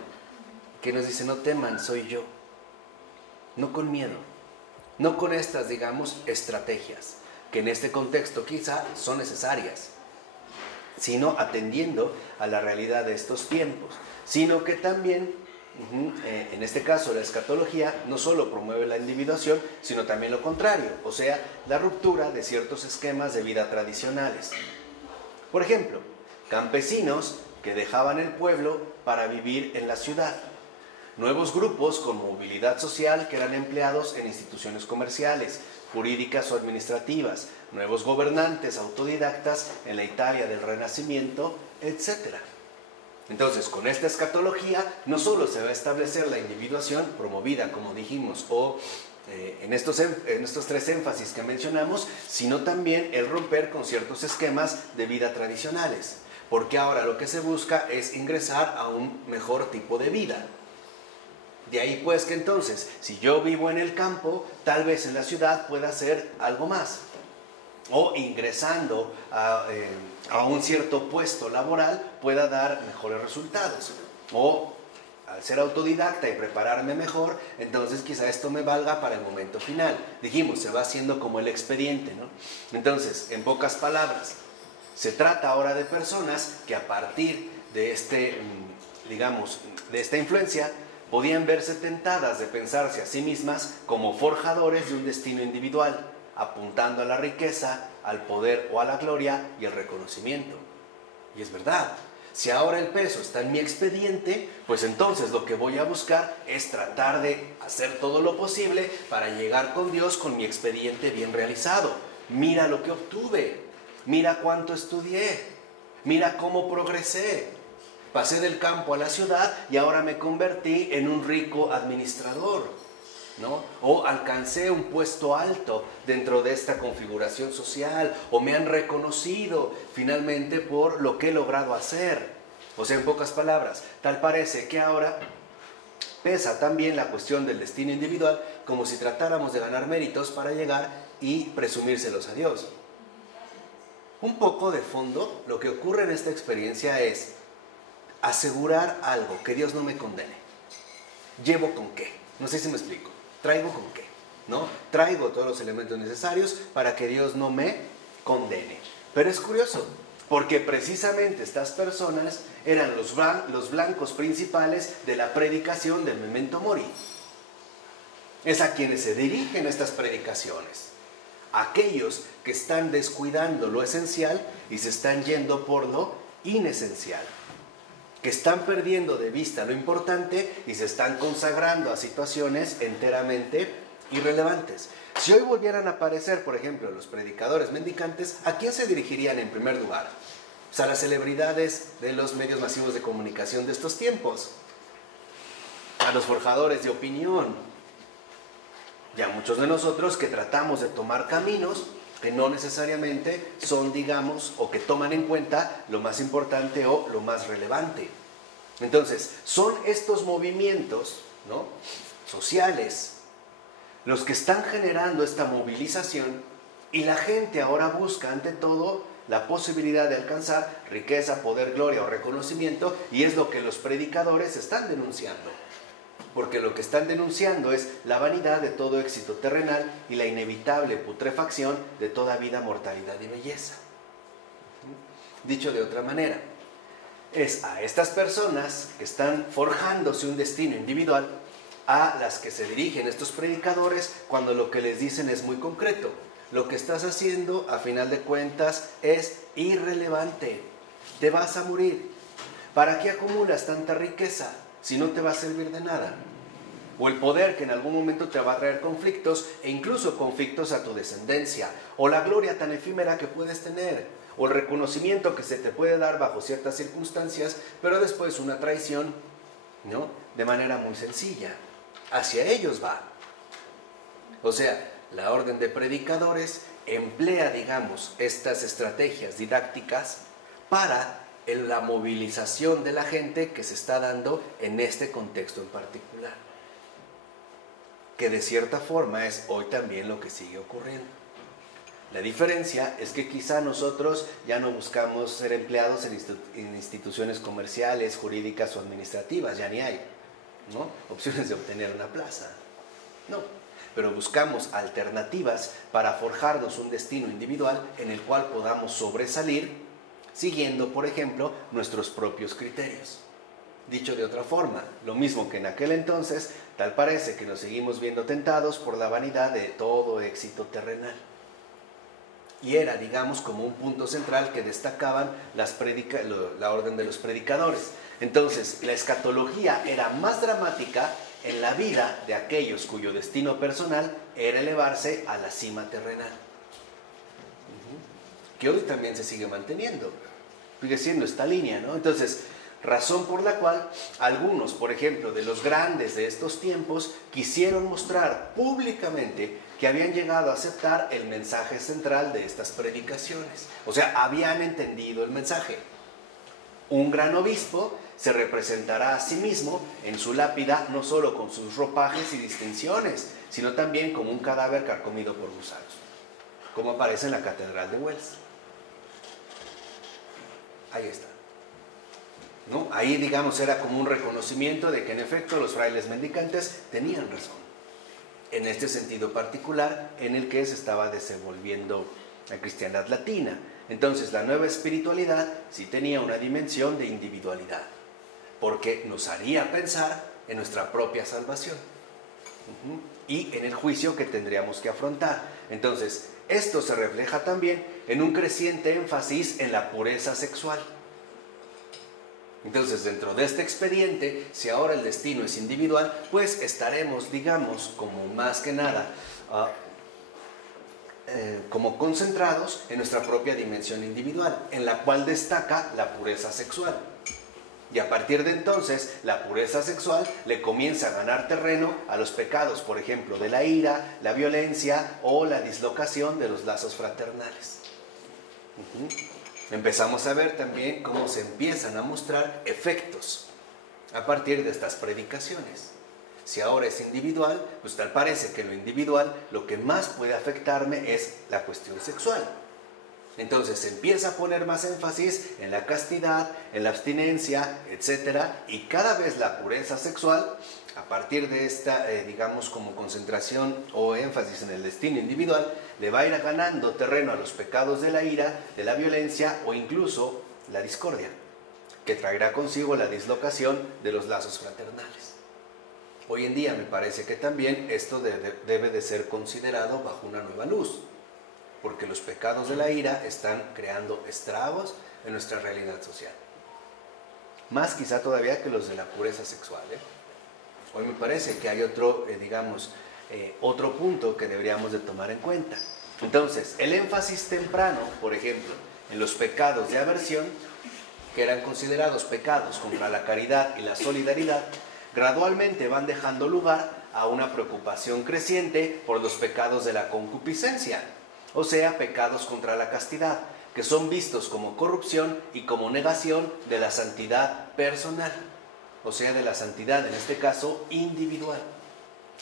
Que nos dice, no teman, soy yo. No con miedo, no con estas, digamos, estrategias, que en este contexto quizá son necesarias, sino atendiendo a la realidad de estos tiempos, sino que también, en este caso la escatología, no solo promueve la individuación, sino también lo contrario, o sea, la ruptura de ciertos esquemas de vida tradicionales. Por ejemplo, campesinos que dejaban el pueblo para vivir en la ciudad, nuevos grupos con movilidad social que eran empleados en instituciones comerciales, jurídicas o administrativas, nuevos gobernantes autodidactas en la Italia del Renacimiento, etc. Entonces, con esta escatología, no solo se va a establecer la individuación promovida, como dijimos, o en estos tres énfasis que mencionamos, sino también el romper con ciertos esquemas de vida tradicionales, porque ahora lo que se busca es ingresar a un mejor tipo de vida. De ahí pues que entonces, si yo vivo en el campo, tal vez en la ciudad pueda hacer algo más, o ingresando a un cierto puesto laboral pueda dar mejores resultados, o al ser autodidacta y prepararme mejor, entonces quizá esto me valga para el momento final. Dijimos, se va haciendo como el expediente, ¿no? Entonces, en pocas palabras, se trata ahora de personas que a partir de de esta influencia, podían verse tentadas de pensarse a sí mismas como forjadores de un destino individual, apuntando a la riqueza, al poder o a la gloria y el reconocimiento. Y es verdad. Si ahora el peso está en mi expediente, pues entonces lo que voy a buscar es tratar de hacer todo lo posible para llegar con Dios con mi expediente bien realizado. Mira lo que obtuve, mira cuánto estudié, mira cómo progresé. Pasé del campo a la ciudad y ahora me convertí en un rico administrador, ¿no? O alcancé un puesto alto dentro de esta configuración social, o me han reconocido finalmente por lo que he logrado hacer. O sea, en pocas palabras, tal parece que ahora pesa también la cuestión del destino individual, como si tratáramos de ganar méritos para llegar y presumírselos a Dios. Un poco de fondo, lo que ocurre en esta experiencia es asegurar algo, que Dios no me condene. ¿Llevo con qué? No sé si me explico. ¿Traigo con qué? ¿No? Traigo todos los elementos necesarios para que Dios no me condene. Pero es curioso, porque precisamente estas personas eran los blancos principales de la predicación del Memento Mori. Es a quienes se dirigen estas predicaciones. Aquellos que están descuidando lo esencial y se están yendo por lo inesencial, que están perdiendo de vista lo importante y se están consagrando a situaciones enteramente irrelevantes. Si hoy volvieran a aparecer, por ejemplo, los predicadores mendicantes, ¿a quién se dirigirían en primer lugar? Pues a las celebridades de los medios masivos de comunicación de estos tiempos, a los forjadores de opinión, y a muchos de nosotros que tratamos de tomar caminos que no necesariamente son, digamos, o que toman en cuenta lo más importante o lo más relevante. Entonces, son estos movimientos, ¿no?, sociales los que están generando esta movilización, y la gente ahora busca ante todo la posibilidad de alcanzar riqueza, poder, gloria o reconocimiento, y es lo que los predicadores están denunciando. Porque lo que están denunciando es la vanidad de todo éxito terrenal y la inevitable putrefacción de toda vida, mortalidad y belleza. Dicho de otra manera, es a estas personas que están forjándose un destino individual a las que se dirigen estos predicadores cuando lo que les dicen es muy concreto. Lo que estás haciendo, a final de cuentas, es irrelevante. Te vas a morir. ¿Para qué acumulas tanta riqueza si no te va a servir de nada? O el poder que en algún momento te va a traer conflictos, e incluso conflictos a tu descendencia, o la gloria tan efímera que puedes tener, o el reconocimiento que se te puede dar bajo ciertas circunstancias, pero después una traición, ¿no?, de manera muy sencilla. Hacia ellos va. O sea, la orden de predicadores emplea, digamos, estas estrategias didácticas para la movilización de la gente que se está dando en este contexto en particular, que de cierta forma es hoy también lo que sigue ocurriendo. La diferencia es que quizá nosotros ya no buscamos ser empleados en instituciones comerciales, jurídicas o administrativas, ya ni hay, ¿no?, opciones de obtener una plaza. No, pero buscamos alternativas para forjarnos un destino individual en el cual podamos sobresalir siguiendo, por ejemplo, nuestros propios criterios. Dicho de otra forma, lo mismo que en aquel entonces, tal parece que nos seguimos viendo tentados por la vanidad de todo éxito terrenal. Y era, digamos, como un punto central que destacaban la orden de los predicadores. Entonces, la escatología era más dramática en la vida de aquellos cuyo destino personal era elevarse a la cima terrenal. Que hoy también se sigue manteniendo. Sigue siendo esta línea, ¿no? Entonces, razón por la cual algunos, por ejemplo, de los grandes de estos tiempos, quisieron mostrar públicamente que habían llegado a aceptar el mensaje central de estas predicaciones. O sea, habían entendido el mensaje. Un gran obispo se representará a sí mismo en su lápida no solo con sus ropajes y distinciones, sino también como un cadáver carcomido por gusanos, como aparece en la Catedral de Wells. Ahí está. ¿No? Ahí, digamos, era como un reconocimiento de que en efecto los frailes mendicantes tenían razón, en este sentido particular en el que se estaba desenvolviendo la cristiandad latina. Entonces la nueva espiritualidad sí tenía una dimensión de individualidad, porque nos haría pensar en nuestra propia salvación y en el juicio que tendríamos que afrontar. Entonces, esto se refleja también en un creciente énfasis en la pureza sexual. Entonces, dentro de este expediente, si ahora el destino es individual, pues estaremos, digamos, como más que nada, como concentrados en nuestra propia dimensión individual, en la cual destaca la pureza sexual. Y a partir de entonces, la pureza sexual le comienza a ganar terreno a los pecados, por ejemplo, de la ira, la violencia o la dislocación de los lazos fraternales. Empezamos a ver también cómo se empiezan a mostrar efectos a partir de estas predicaciones. Si ahora es individual, pues tal parece que en lo individual lo que más puede afectarme es la cuestión sexual. Entonces se empieza a poner más énfasis en la castidad, en la abstinencia, etc. Y cada vez la pureza sexual, a partir de esta, digamos, como concentración o énfasis en el destino individual, le va a ir ganando terreno a los pecados de la ira, de la violencia o incluso la discordia, que traerá consigo la dislocación de los lazos fraternales. Hoy en día me parece que también esto debe de ser considerado bajo una nueva luz, porque los pecados de la ira están creando estragos en nuestra realidad social. Más quizá todavía que los de la pureza sexual. Hoy me parece que hay otro, otro punto que deberíamos de tomar en cuenta. Entonces, el énfasis temprano, por ejemplo, en los pecados de aversión, que eran considerados pecados contra la caridad y la solidaridad, gradualmente van dejando lugar a una preocupación creciente por los pecados de la concupiscencia, o sea, pecados contra la castidad, que son vistos como corrupción y como negación de la santidad personal, o sea, de la santidad, en este caso, individual.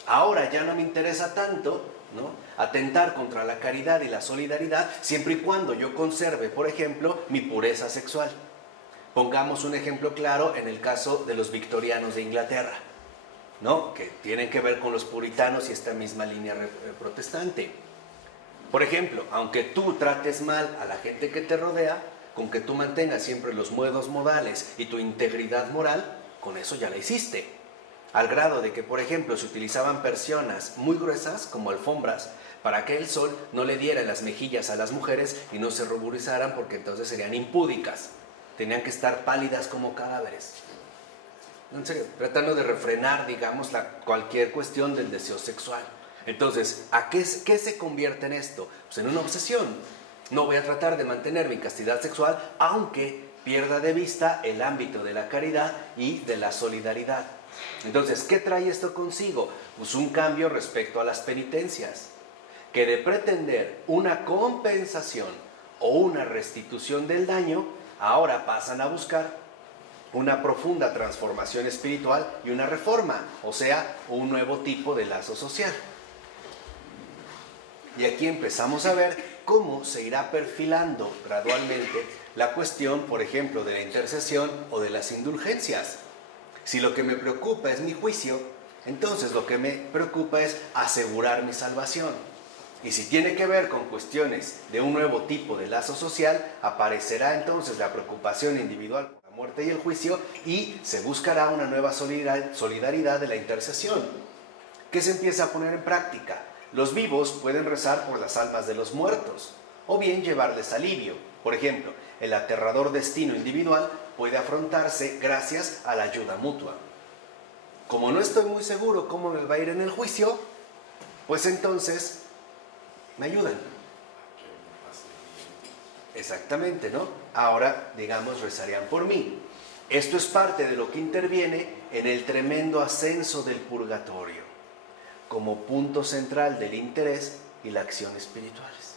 Ahora ya no me interesa tanto, ¿no?, atentar contra la caridad y la solidaridad, siempre y cuando yo conserve, por ejemplo, mi pureza sexual. Pongamos un ejemplo claro en el caso de los victorianos de Inglaterra, ¿no?, que tienen que ver con los puritanos y esta misma línea protestante. Por ejemplo, aunque tú trates mal a la gente que te rodea, con que tú mantengas siempre los buenos modales y tu integridad moral, con eso ya la hiciste. Al grado de que, por ejemplo, se utilizaban persianas muy gruesas, como alfombras, para que el sol no le diera en las mejillas a las mujeres y no se ruborizaran, porque entonces serían impúdicas. Tenían que estar pálidas como cadáveres. En serio, tratando de refrenar, digamos, cualquier cuestión del deseo sexual. Entonces, ¿a qué se convierte en esto? Pues en una obsesión. No voy a tratar de mantener mi castidad sexual, aunque pierda de vista el ámbito de la caridad y de la solidaridad. Entonces, ¿qué trae esto consigo? Pues un cambio respecto a las penitencias, que de pretender una compensación o una restitución del daño, ahora pasan a buscar una profunda transformación espiritual y una reforma, o sea, un nuevo tipo de lazo social. Y aquí empezamos a ver cómo se irá perfilando gradualmente la cuestión, por ejemplo, de la intercesión o de las indulgencias. Si lo que me preocupa es mi juicio, entonces lo que me preocupa es asegurar mi salvación. Y si tiene que ver con cuestiones de un nuevo tipo de lazo social, aparecerá entonces la preocupación individual por la muerte y el juicio, y se buscará una nueva solidaridad de la intercesión. ¿Qué se empieza a poner en práctica? Los vivos pueden rezar por las almas de los muertos, o bien llevarles alivio. Por ejemplo, el aterrador destino individual puede afrontarse gracias a la ayuda mutua. Como no estoy muy seguro cómo me va a ir en el juicio, pues entonces me ayudan. Exactamente, ¿no? Ahora, digamos, rezarían por mí. Esto es parte de lo que interviene en el tremendo ascenso del purgatorio, como punto central del interés y la acción espirituales.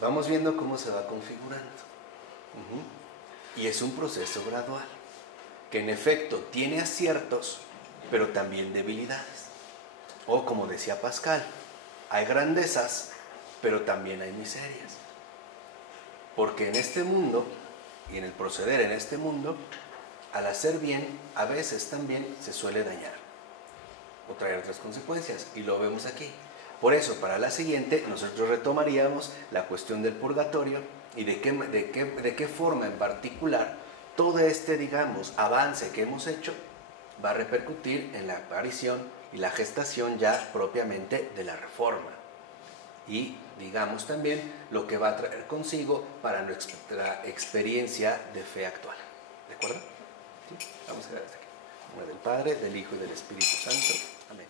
Vamos viendo cómo se va configurando. Y es un proceso gradual, que en efecto tiene aciertos, pero también debilidades. O como decía Pascal, hay grandezas, pero también hay miserias. Porque en este mundo, y en el proceder en este mundo, al hacer bien, a veces también se suele dañar o traer otras consecuencias, y lo vemos aquí. Por eso, para la siguiente, nosotros retomaríamos la cuestión del purgatorio y de qué forma en particular todo este, digamos, avance que hemos hecho va a repercutir en la aparición y la gestación ya propiamente de la reforma. Y, digamos, también lo que va a traer consigo para nuestra experiencia de fe actual. ¿De acuerdo? ¿Sí? Vamos a ver hasta aquí. En nombre del Padre, del Hijo y del Espíritu Santo. Amén.